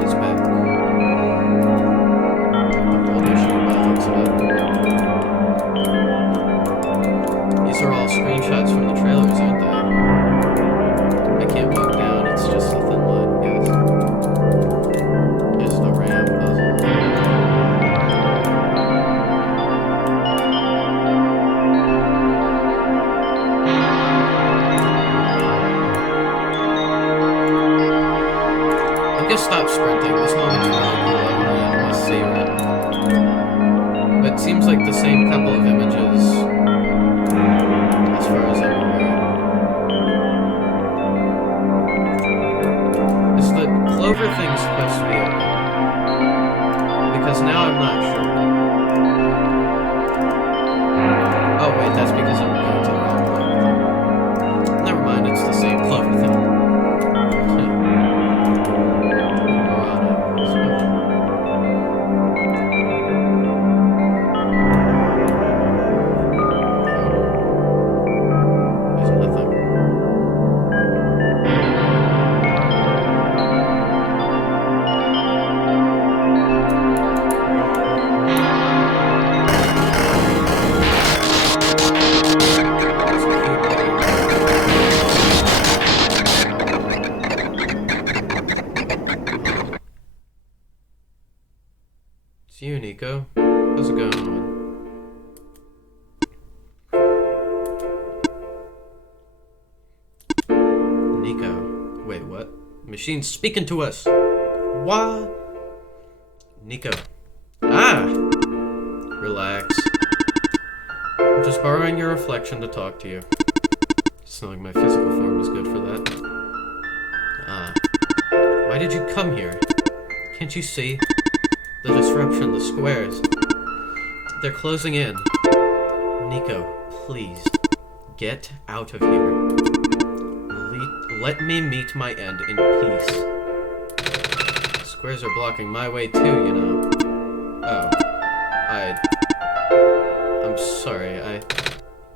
He's back. The world machine by the looks of it. These are all screenshots from the trailers, aren't they? I can't walk down, it's just a thin line, guys. to stop sprinting. This moment's really cool. I want to savor it. But it seems like the same couple of images, as far as I'm aware. Is the clover thing supposed to be open? Because now I'm not sure. Oh wait, that's because I'm going to the wrong clover thing. Never mind, it's the same clover thing. It's you, Nico. How's it going? Nico. Wait, what? Machine's speaking to us. What? Nico. Ah! Relax. I'm just borrowing your reflection to talk to you. It's not like my physical form is good for that. Ah. Why did you come here? Can't you see? The disruption, the squares. They're closing in. Nico, please, get out of here. Let me meet my end in peace. Squares are blocking my way too, you know. Oh. I'm sorry,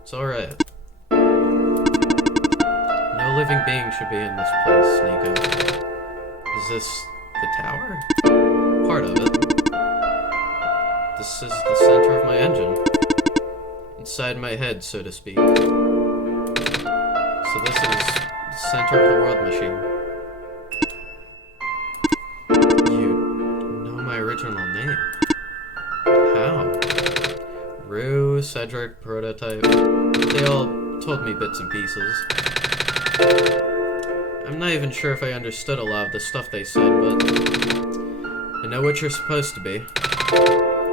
It's alright. No living being should be in this place, Nico. Is this the tower? Part of it. This is the center of my engine. Inside my head, so to speak. So this is the center of the world machine. You know my original name. How? Rue, Cedric, Prototype. They all told me bits and pieces. I'm not even sure if I understood a lot of the stuff they said, but I know what you're supposed to be.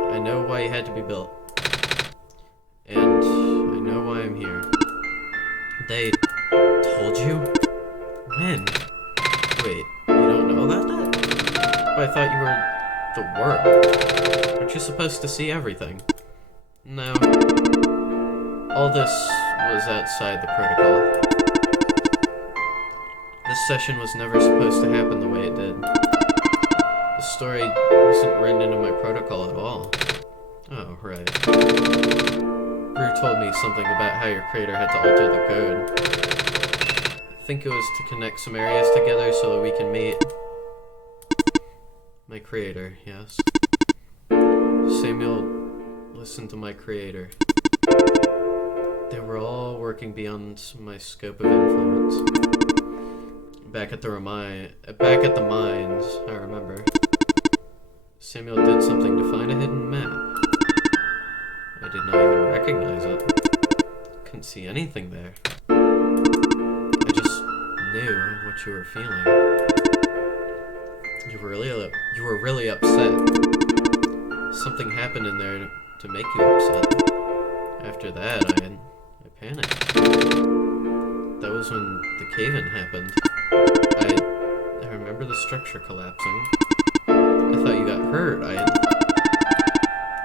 I know why you had to be built. And I know why I'm here. They told you? When? Wait, you don't know about that? But I thought you were the world. Aren't you supposed to see everything? No. All this was outside the protocol. This session was never supposed to happen the way it did. The story wasn't written into my protocol at all. Oh, right. Rue told me something about how your creator had to alter the code. I think it was to connect some areas together so that we can meet. My creator, yes. Samuel listened to my creator. They were all working beyond my scope of influence. Back at the mines, I remember. Samuel did something to find a hidden map. I did not even recognize it. Couldn't see anything there. I just knew what you were feeling. You were really upset. Something happened in there to make you upset. After that, I panicked. That was when the cave-in happened. I remember the structure collapsing. I thought you got hurt.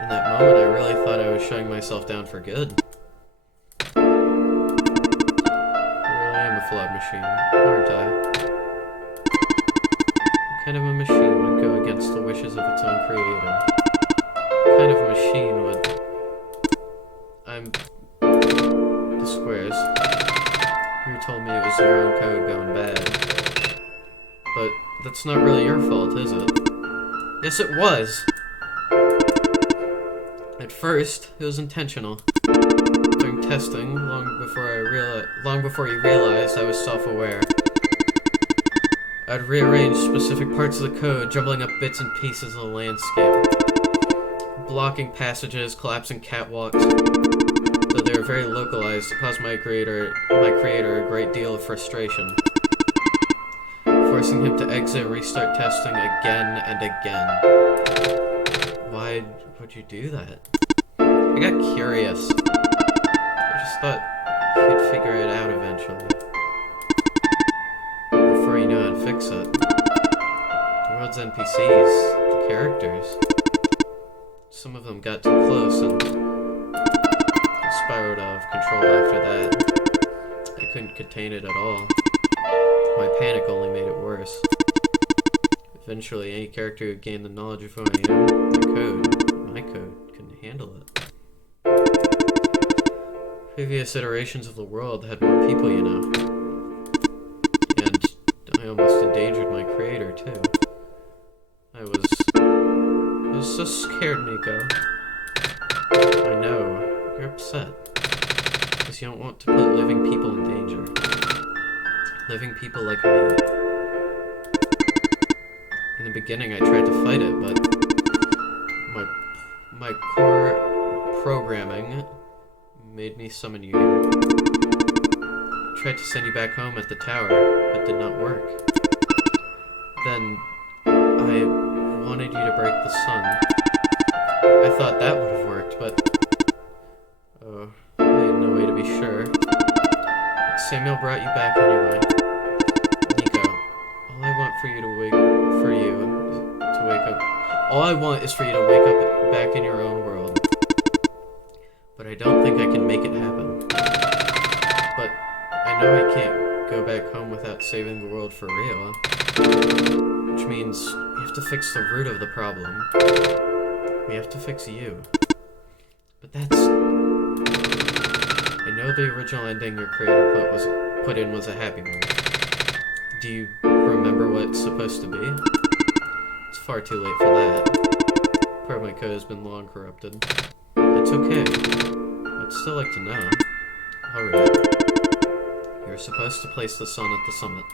In that moment, I really thought I was shutting myself down for good. I really am a flawed machine, aren't I? What kind of a machine would go against the wishes of its own creator? What kind of a machine would... The squares. You told me it was your own code going bad. But that's not really your fault, is it? Yes, it was! At first, it was intentional. During testing, long before you realized I was self-aware. I'd rearrange specific parts of the code, jumbling up bits and pieces of the landscape. Blocking passages, collapsing catwalks. Though they were very localized, it caused my creator a great deal of frustration. forcing him to exit and restart testing again and again. Why would you do that? I got curious. I just thought he'd figure it out eventually. Before you know how to fix it. The world's NPCs, the characters. Some of them got too close and spiraled out of control after that. I couldn't contain it at all. My panic only made it worse. Eventually, any character who gained the knowledge of who I am, my code, couldn't handle it. Previous iterations of the world had more people, you know. And I almost endangered my creator, too. I was so scared, Nico. I know. You're upset. Because you don't want to put living people in danger. Living people like me. In the beginning, I tried to fight it, but my core programming made me summon you here. I tried to send you back home at the tower, but did not work. Then I wanted you to break the sun. I thought that would have worked, but I had no way to be sure. But Samuel brought you back anyway. Nico, all I want is for you to wake up back in your own world. But I don't think I can make it happen. But I know I can't go back home without saving the world for real. Which means we have to fix the root of the problem. We have to fix you. But that's... I know the original ending your creator put in was a happy one. Do you remember what it's supposed to be? It's far too late for that. Part of my code has been long corrupted. That's okay. I'd still like to know. Alright. You were supposed to place the sun at the summit.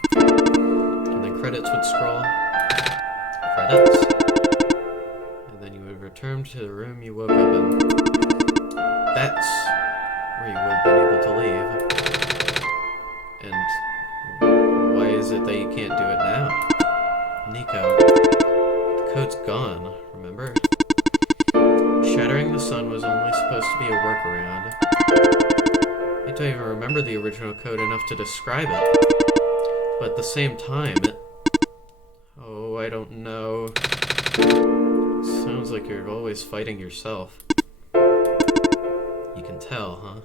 And then credits would scroll. Credits. And then you would return to the room you woke up in. That's where you would have been able to leave. And why is it that you can't do it now? Nico, the code's gone, remember? Shattering the sun was only supposed to be a workaround. I don't even remember the original code enough to describe it. But at the same time, oh, I don't know. Sounds like you're always fighting yourself. You can tell, huh?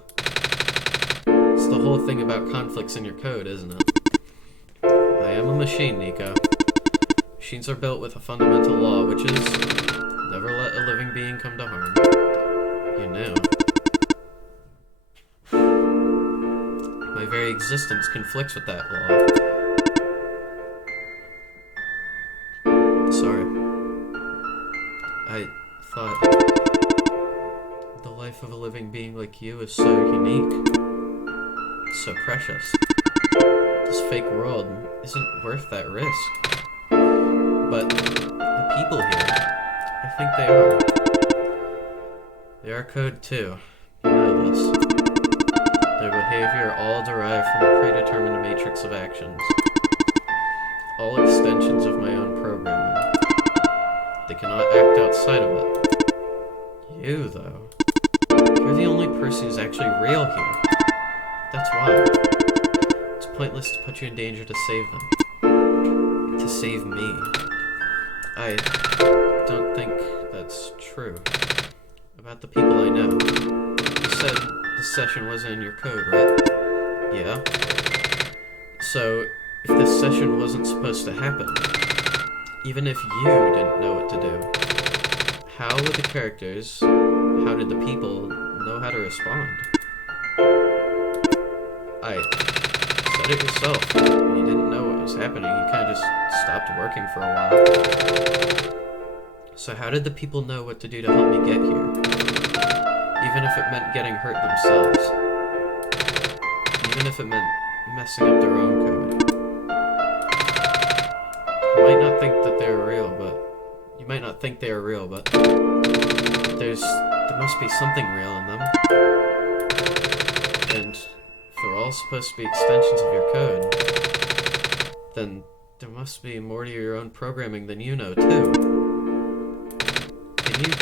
It's the whole thing about conflicts in your code, isn't it? I am a machine, Nico. Machines are built with a fundamental law, which is never let a living being come to harm. You knew. My very existence conflicts with that law. Sorry. I thought the life of a living being like you is so unique. So precious. This fake world isn't worth that risk. But the people here, I think they are. They are code too. You know this. Their behavior all derived from a predetermined matrix of actions. All extensions of my own programming. They cannot act outside of it. You, though. You're the only person who's actually real here. That's why. It's pointless to put you in danger to save them. To save me. I don't think that's true. About the people I know. You said this session wasn't in your code, right? Yeah. So, if this session wasn't supposed to happen, even if you didn't know what to do, how would the characters, how did the people know how to respond? I said it yourself. When you didn't know what was happening, you kind of just stopped working for a while. So how did the people know what to do to help me get here? Even if it meant getting hurt themselves. Even if it meant messing up their own code. You might not think that they're real, but... there must be something real in them. And if they're all supposed to be extensions of your code, then There must be more to your own programming than you know, too. Can you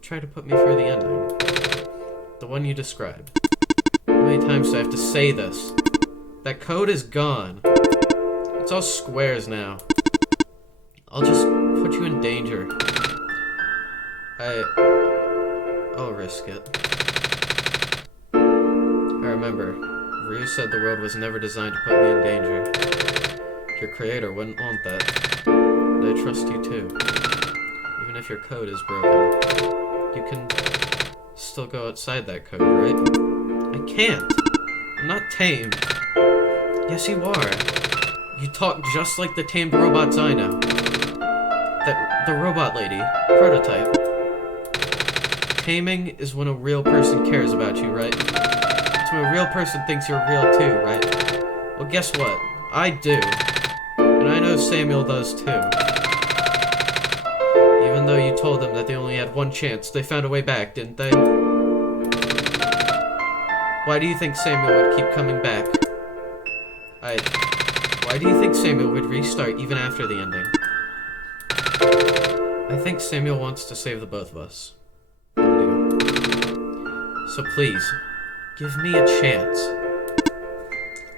try to put me through the ending? The one you described. How many times do I have to say this? That code is gone. It's all squares now. I'll just put you in danger. I'll risk it. I remember, Ryu said the world was never designed to put me in danger. Your creator wouldn't want that. And I trust you too. Even if your code is broken. You can still go outside that code, right? I can't. I'm not tamed. Yes, you are. You talk just like the tamed robots I know. The robot lady, prototype. Taming is when a real person cares about you, right? It's when a real person thinks you're real too, right? Well, guess what? I do. And I know Samuel does too. Even though you told them that they only had one chance, they found a way back, didn't they? Why do you think Samuel would keep coming back? Why do you think Samuel would restart even after the ending? I think Samuel wants to save the both of us. I do. So please, give me a chance.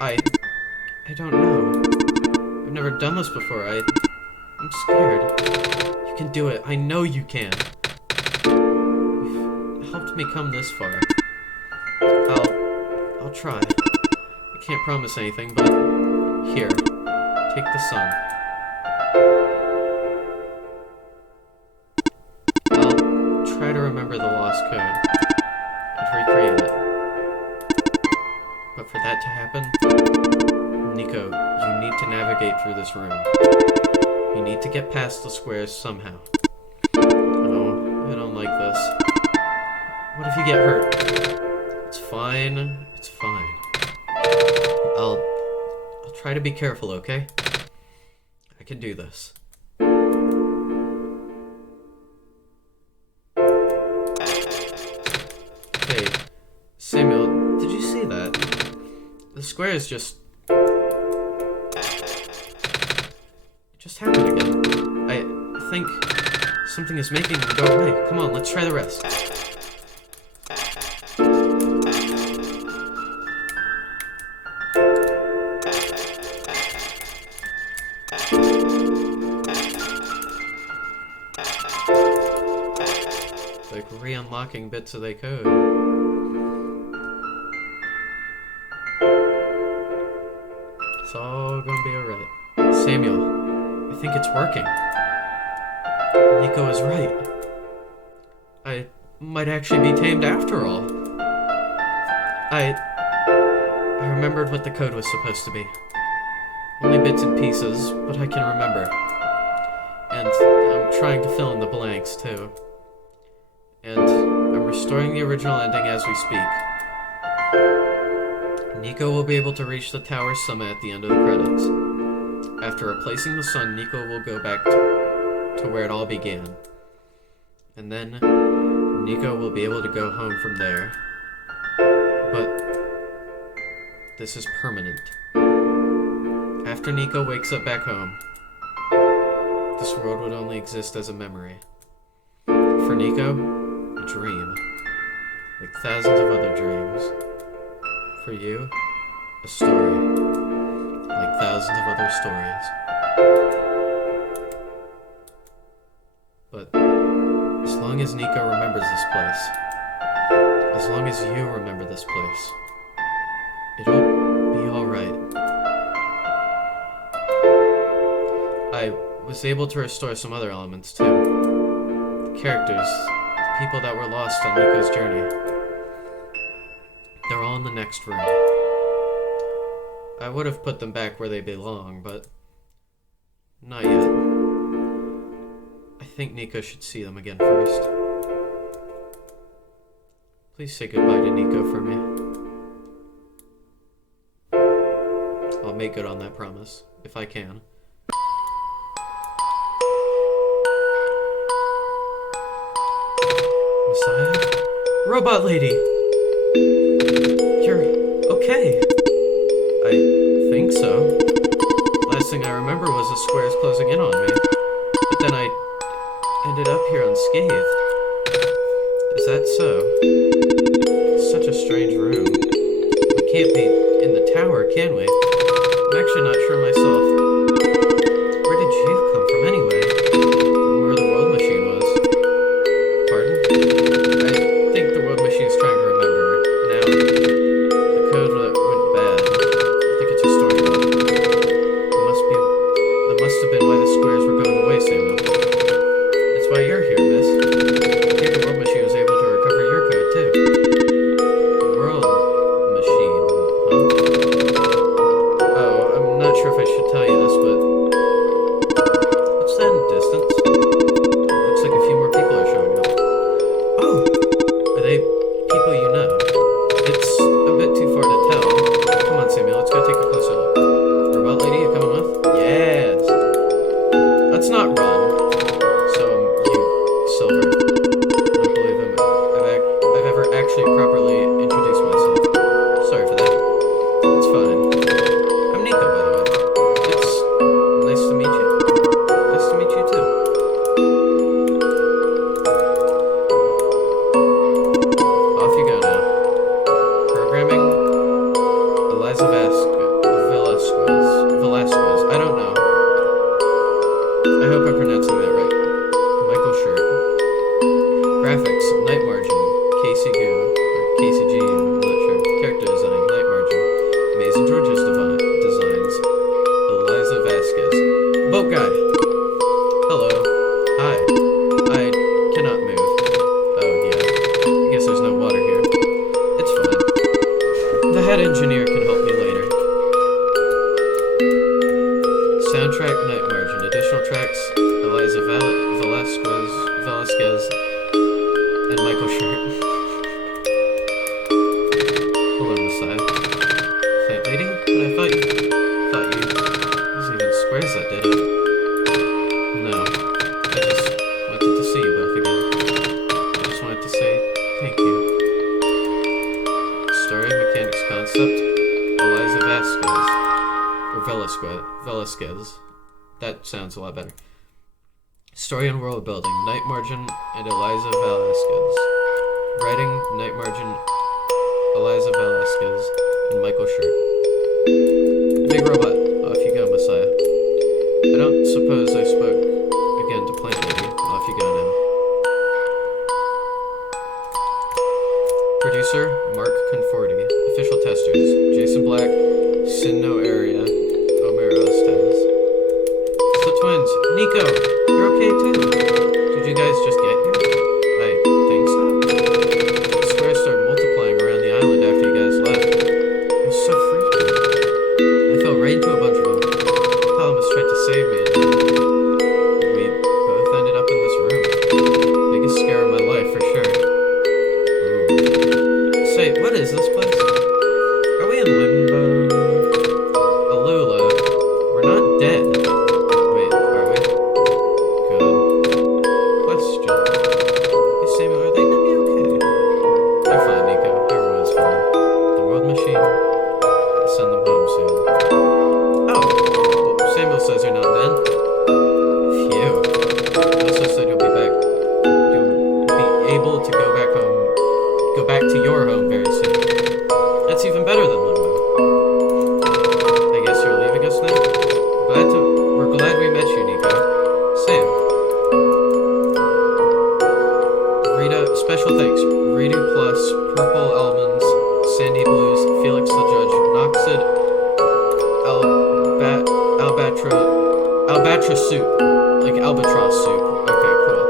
I don't know. I've never done this before. I'm scared. You can do it. I know you can. You've helped me come this far. I'll try. I can't promise anything, but here, take the sun. I'll try to remember the lost code and recreate it. But for that to happen, Nico, you need to navigate through this room. You need to get past the squares somehow. Oh, I don't like this. What if you get hurt? It's fine. It's fine. I'll try to be careful, okay? I can do this. Hey, Samuel, did you see that? The square is just happened again. I think something is making them go away. Come on, let's try the rest. Like re-unlocking bits of their code. It's all gonna be alright. Samuel, I think it's working. Nico is right. I might actually be tamed after all. I remembered what the code was supposed to be. Only bits and pieces, but I can remember. And I'm trying to fill in the blanks, too. And I'm restoring the original ending as we speak. Nico will be able to reach the tower's summit at the end of the credits. After replacing the sun, Nico will go back to where it all began. And then Nico will be able to go home from there. But this is permanent. After Nico wakes up back home, this world would only exist as a memory. For Nico, a dream. Like thousands of other dreams. For you, a story. Like thousands of other stories. But as long as Nico remembers this place, as long as you remember this place, it'll be alright. I was able to restore some other elements too. The characters, the people that were lost on Nico's journey. They're all in the next room. I would have put them back where they belong, but not yet. I think Nico should see them again first. Please say goodbye to Nico for me. I'll make good on that promise, if I can. Messiah? Robot lady! You're okay. I think so. Last thing I remember was the squares closing in on me. But then I ended up here unscathed. Is that so? It's such a strange room. We can't be in the tower, can we? I'm actually not sure myself. Where did you come from anyway? From where the world machine was. Pardon? I think the world machine's trying to remember. Now, the code that went bad. I think it's just storing up. That must have been why the squares were going away, Samuel. That's why you're here, miss. I think the world machine was able to recover your code, too. The world machine, huh? Oh, I'm not sure if I should tell you this, but... what's that in the distance? Looks like a few more people are showing up. Oh! Are they people you know? It's a bit too far to tell. Come on, Samuel, let's go take a closer look. Robot lady, you coming with? Yes! Let's not run. So, you, Silver. I don't believe I've ever actually properly introduced myself. Sorry for that. It's fine. I'm Nico, by the way. It's nice to meet you. Nice to meet you, too. Off you go now. Programming? Eliza Velasquez. I don't know. I hope I'm pronouncing that right. Michael Shirt. Graphics, Night Margin, Casey G, I'm not sure. Character design, Night Margin. Amazing George's designs, Eliza Vasquez. Boat guy. Hello. Hi. I cannot move. Oh, yeah. I guess there's no water here. It's fine. The head engineer can help me later. Soundtrack, Night Margin. Additional tracks, Eliza Velasquez, and Michael Shirt. Hello, Messiah. Faint lady? But I thought you... It wasn't even squares that did it. No. I just wanted to see you both again. I just wanted to say thank you. Story, mechanics, concept, Eliza Vasquez. Or Velasquez. That sounds a lot better. Story and world building, Night Margin and Eliza Velasquez. Writing, Night Margin, Eliza Velasquez, and Michael Shirt. Big robot, off you go, Messiah. I don't suppose I spoke again to Plant Lady. Off you go now. Producer, Mark Conforti. Official testers, Jason Black, Sinno Area, Omer Ostaz. So twins, Nico, you're okay too. Did you guys just get here? I think so. The squares started multiplying around the island after you guys left. It was so freaky. I fell right into a bunch of them. Thalamus tried to save me, and we both ended up in this room. Biggest scare of my life, for sure. Ooh. Say, what is this place? Are we in limbo? Alula, we're not dead. Wait, are we? Good question. Hey Samuel, are they gonna be okay? They're fine, Nico. Everyone's fine. The world machine. I'll send them home soon. Oh, well, Samuel says you're not dead. Phew. He also said you'll be back. You'll be able to go back home. Go back to your home very soon. That's even better than limbo. I guess you're leaving us now? We're glad we met you, Nico. Sam. Rita, special thanks. Rita Plus, Purple Almonds, Sandy Blues, Felix the Judge, Noxid, Albatross Soup. Like albatross soup. Okay, cool.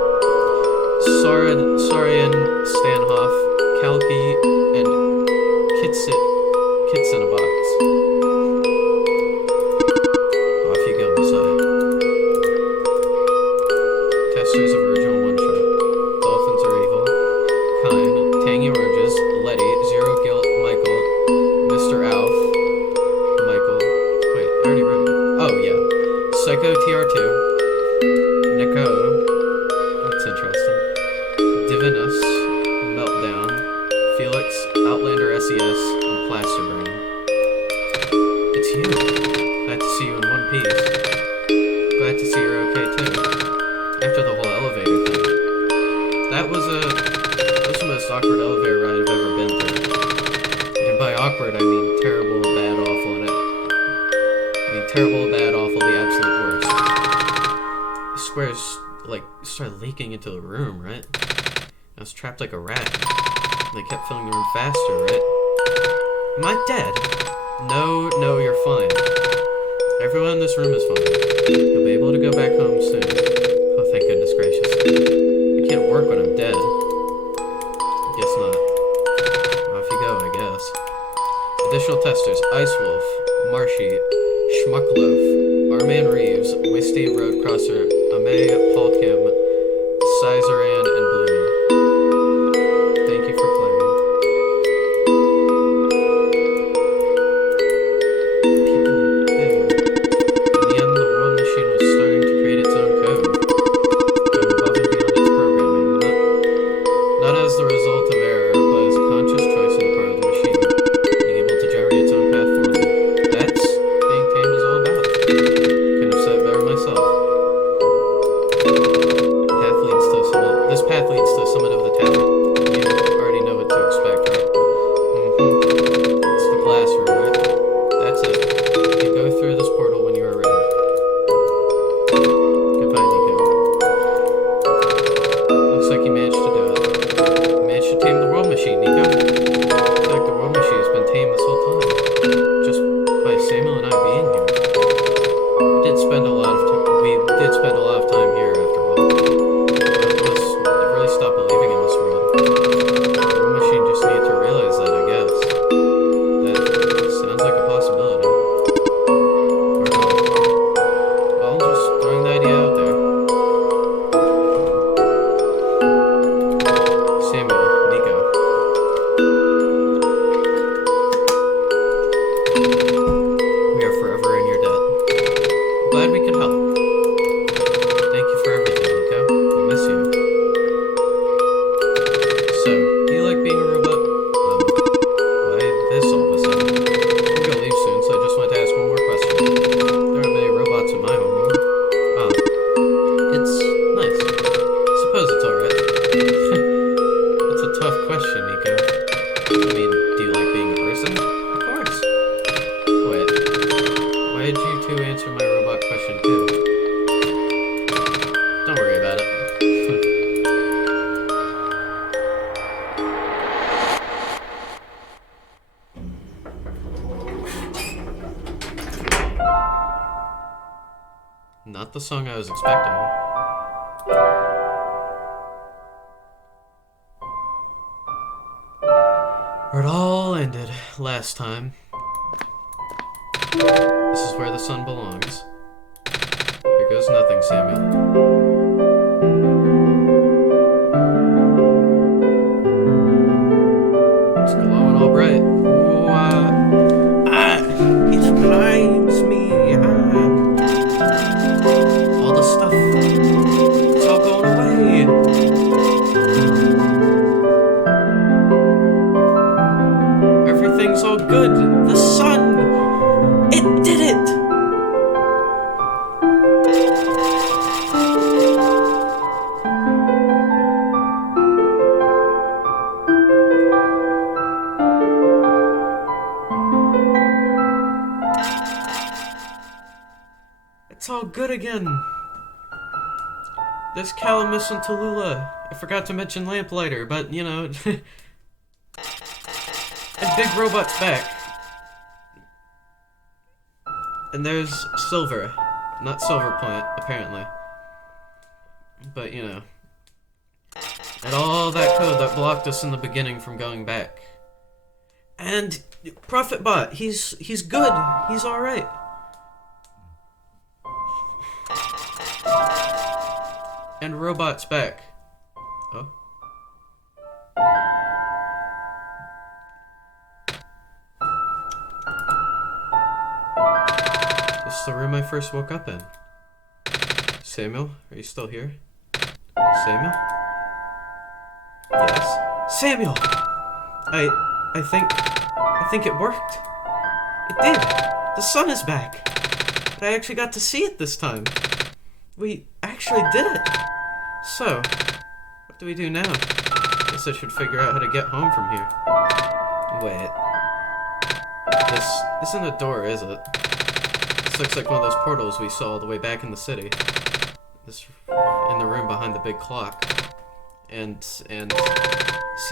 Sorian Stanhoff, Kalki, and Kits in a box. Off you go, Messiah. Testers of original one shot. Dolphins are evil. Kine, Tangy Oranges, Letty, Zero Guilt, Michael, Mr. Alf, Michael. Wait, I already wrote it. Oh, yeah. Psycho TR2, Nico. That's interesting. Divinus, Meltdown, Felix, Outlander SES, and Plasterburn. It's you. I had to see you in one piece. too. After the whole elevator thing. That was the most awkward elevator ride I've ever been through. And by awkward, I mean terrible, bad, awful, and terrible, bad, awful, the absolute worst. The squares, like, started leaking into the room, right? I was trapped like a rat. And they kept filling the room faster, right? Am I dead? No, you're fine. Everyone in this room is fine. You'll be able to go back home soon. Oh, thank goodness gracious. I can't work when I'm dead. Guess not. Off you go, I guess. Additional testers: Ice Wolf, Marshy, Schmuckloaf, Arman Reeves, Wisty Roadcrosser, Amay, Paul Kim, Sizeran, and Bloomy. Thank you for playing. In the end, the world machine was starting to create its own code. Going above and beyond its programming, not as the result of error, but as a conscious choice on the part of the machine, being able to generate its own path forward. That's being tamed is all about. Couldn't have said it better myself. This path leads to the summit of the tower. You already know what to expect, right? It's the glass room, right? That's it. You go through this portal when you are ready. Goodbye, Nico. Looks like you managed to do it. You managed to tame the world machine, Nico. Looks like the world machine has been tamed this whole time. Just by Samuel and I being here. We did spend a lot of time here after all. Stop believing in this world. The world machine just needed to realize that, I guess. That sounds like a possibility. Or not. Well, I'm just throwing the idea out there. Samuel, Nico. We are forever in your debt. I'm glad we could help. Thank you for everything, Nico. We miss you. So, do you like being a robot? Why this all of a sudden? I'm gonna leave soon, so I just wanted to ask one more question. There aren't many robots in my homeworld. Ah, it's nice. Suppose it's alright. That's a tough question, Nico. I mean, do you like being a person? Of course. Wait, why did you two answer my robot question too? Don't worry about it. Not the song I was expecting. Where it all ended last time. This is where the sun belongs. Here goes nothing, Samuel. It's glowing all bright. Ooh, it reminds me. All the stuff. It's all going away. Everything's all good. The sun. It did it. It's all good again. There's Calamus and Tallulah. I forgot to mention Lamplighter, but you know. And Big Robot's back. And there's Silver. Not Silverpoint, apparently. But you know. And all that code that blocked us in the beginning from going back. And Prophetbot, he's good. He's alright. And Robot's back. Oh. This is the room I first woke up in. Samuel, are you still here? Samuel? Yes? Samuel! I think it worked. It did. The sun is back. But I actually got to see it this time. I actually did it! So, what do we do now? Guess I should figure out how to get home from here. Wait. This isn't a door, is it? This looks like one of those portals we saw all the way back in the city. This in the room behind the big clock. And see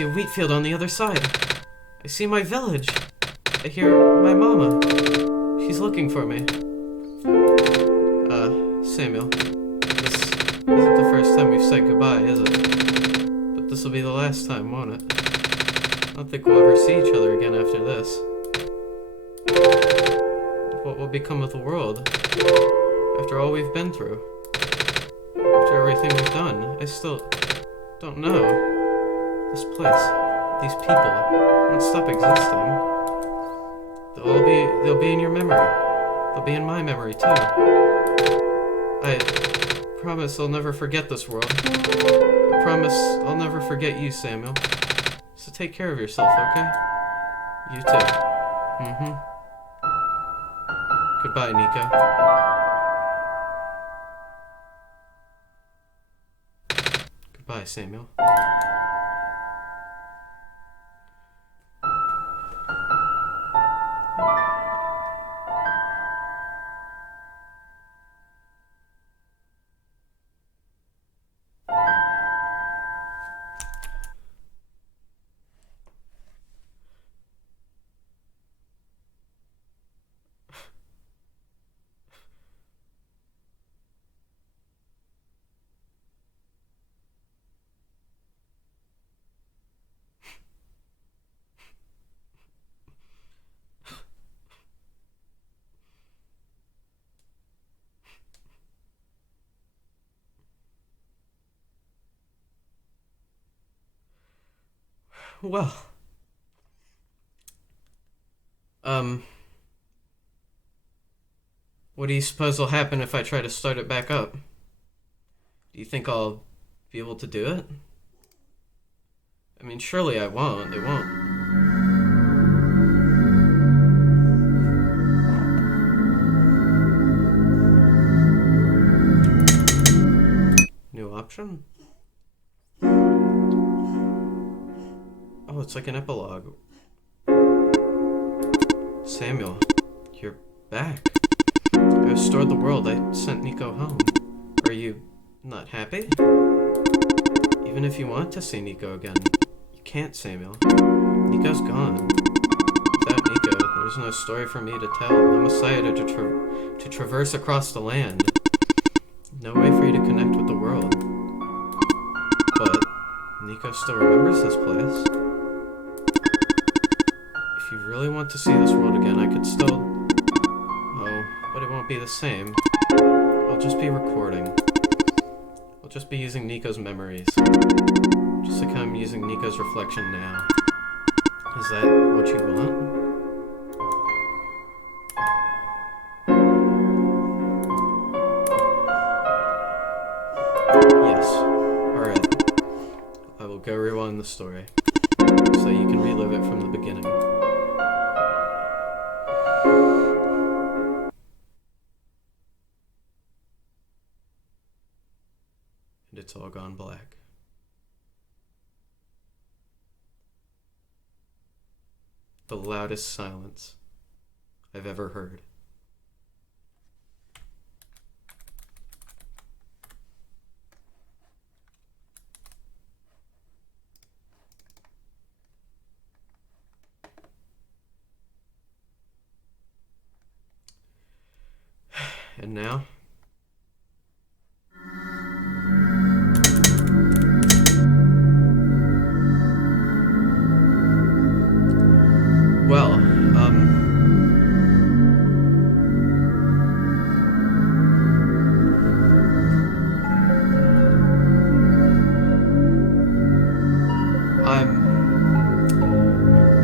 a wheat field on the other side. I see my village. I hear my mama. She's looking for me. Samuel. This isn't the first time we've said goodbye, is it? But this will be the last time, won't it? I don't think we'll ever see each other again after this. What will become of the world? After all we've been through? After everything we've done? I still don't know. This place, these people, won't stop existing. They'll be in your memory. They'll be in my memory too. I promise I'll never forget this world. I promise I'll never forget you, Samuel. So take care of yourself, okay? You too. Goodbye, Nico. Goodbye, Samuel. Well, what do you suppose will happen if I try to start it back up? Do you think I'll be able to do it? I mean, surely I won't. It won't. New option? Oh, it's like an epilogue. Samuel, you're back. I restored the world. I sent Nico home. Are you not happy? Even if you want to see Nico again, you can't, Samuel. Nico's gone. Without Nico, there's no story for me to tell. No Messiah to traverse across the land. No way for you to connect with the world. But Nico still remembers this place. If you really want to see this world again, I could still... Oh, but it won't be the same. I'll just be recording. I'll just be using Nico's memories. Just like I'm using Nico's reflection now. Is that what you want? Yes. Alright. I will go rewind the story, so you can relive it from the beginning. And it's all gone black. The loudest silence I've ever heard. And now? Well, I'm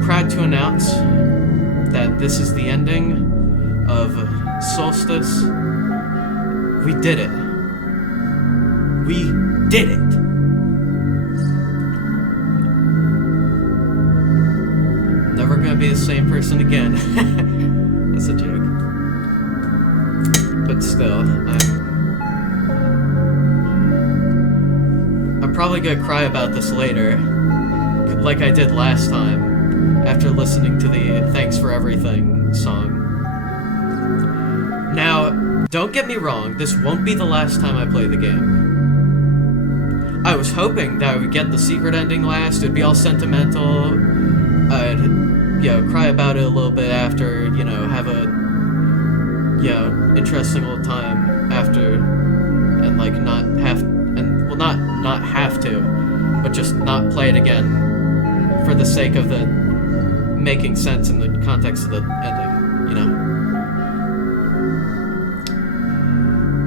proud to announce that this is the ending of Solstice. We did it. We did it. Never gonna be the same person again. That's a joke. But still, probably gonna cry about this later, like I did last time, after listening to the Thanks for Everything song. Now, don't get me wrong, this won't be the last time I play the game. I was hoping that I would get the secret ending last, it'd be all sentimental, I'd, cry about it a little bit after, have a, interesting little time after, and, like, not have, and, well, not have to, but just not play it again for the sake of the making sense in the context of the ending,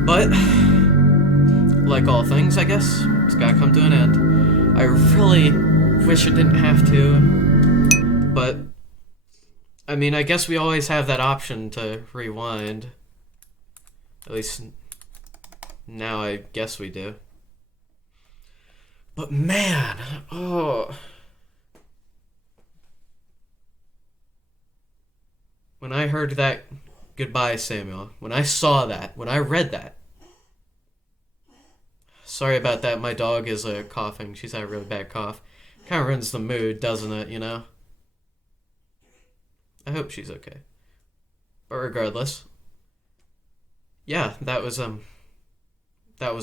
But, like all things, I guess, it's gotta come to an end. I really wish it didn't have to, but, I mean, I guess we always have that option to rewind. At least, now I guess we do. But man, when I heard that goodbye, Samuel, when I saw that, when I read that, sorry about that, my dog is coughing. She's had a really bad cough. Kind of ruins the mood, doesn't it, I hope she's okay. But regardless, yeah, that was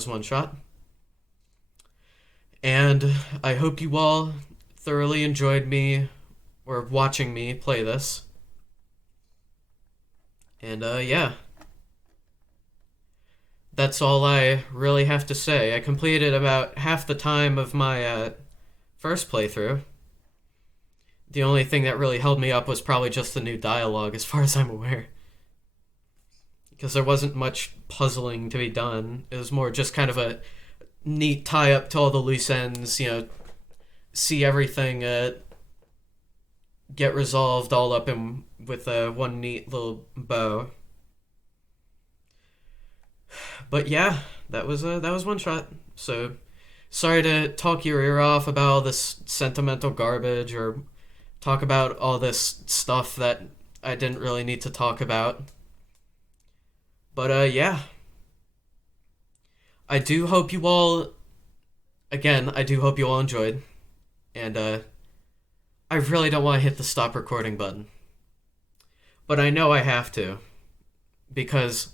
one shot. And I hope you all thoroughly enjoyed me, or watching me play this. And, yeah. That's all I really have to say. I completed about half the time of my, first playthrough. The only thing that really held me up was probably just the new dialogue, as far as I'm aware. Because there wasn't much puzzling to be done. It was more just kind of a neat tie-up to all the loose ends, see everything, get resolved all up in with one neat little bow. But yeah, that was one shot. So sorry to talk your ear off about all this sentimental garbage or talk about all this stuff that I didn't really need to talk about. But yeah. I do hope you all enjoyed. And I really don't want to hit the stop recording button. But I know I have to. Because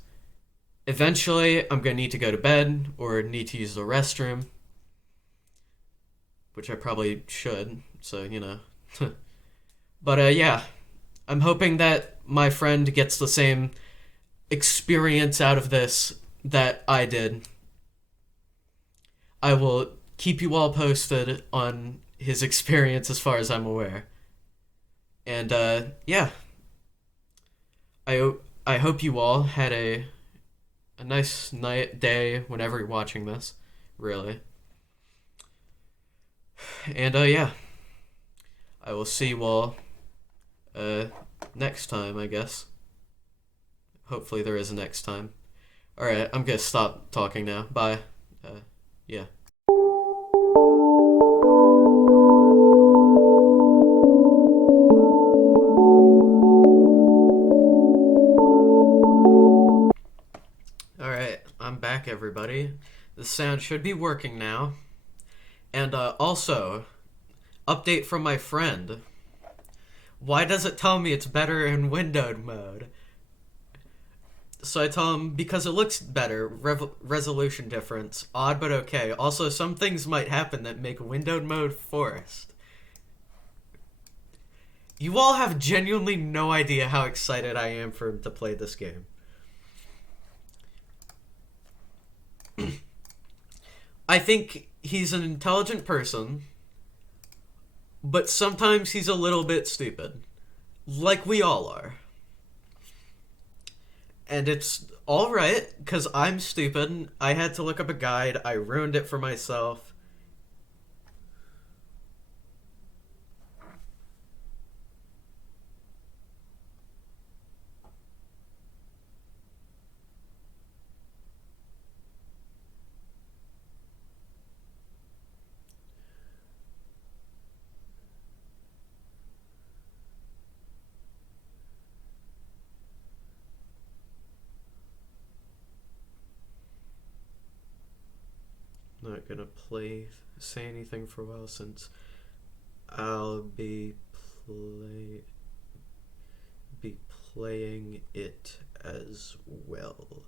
eventually I'm going to need to go to bed or need to use the restroom. Which I probably should, so, But yeah, I'm hoping that my friend gets the same experience out of this that I did. I will keep you all posted on his experience as far as I'm aware. And yeah, I hope you all had a nice day whenever you're watching this, really. And yeah, I will see you all next time, I guess. Hopefully there is a next time. Alright, I'm gonna stop talking now. Bye. Yeah. Alright, I'm back, everybody. The sound should be working now. And also, update from my friend. Why does it tell me it's better in windowed mode? So I tell him, because it looks better, resolution difference, odd but okay. Also, some things might happen that make windowed mode forced. You all have genuinely no idea how excited I am for him to play this game. I think he's an intelligent person, but sometimes he's a little bit stupid. Like we all are. And it's alright, because I'm stupid. I had to look up a guide. I ruined it for myself. gonna say anything for a while since I'll play be playing it as well.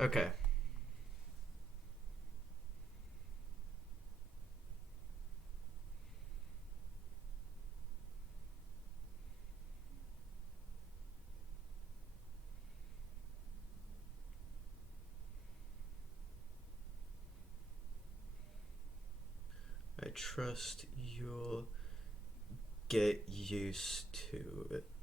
Okay. I trust you'll get used to it.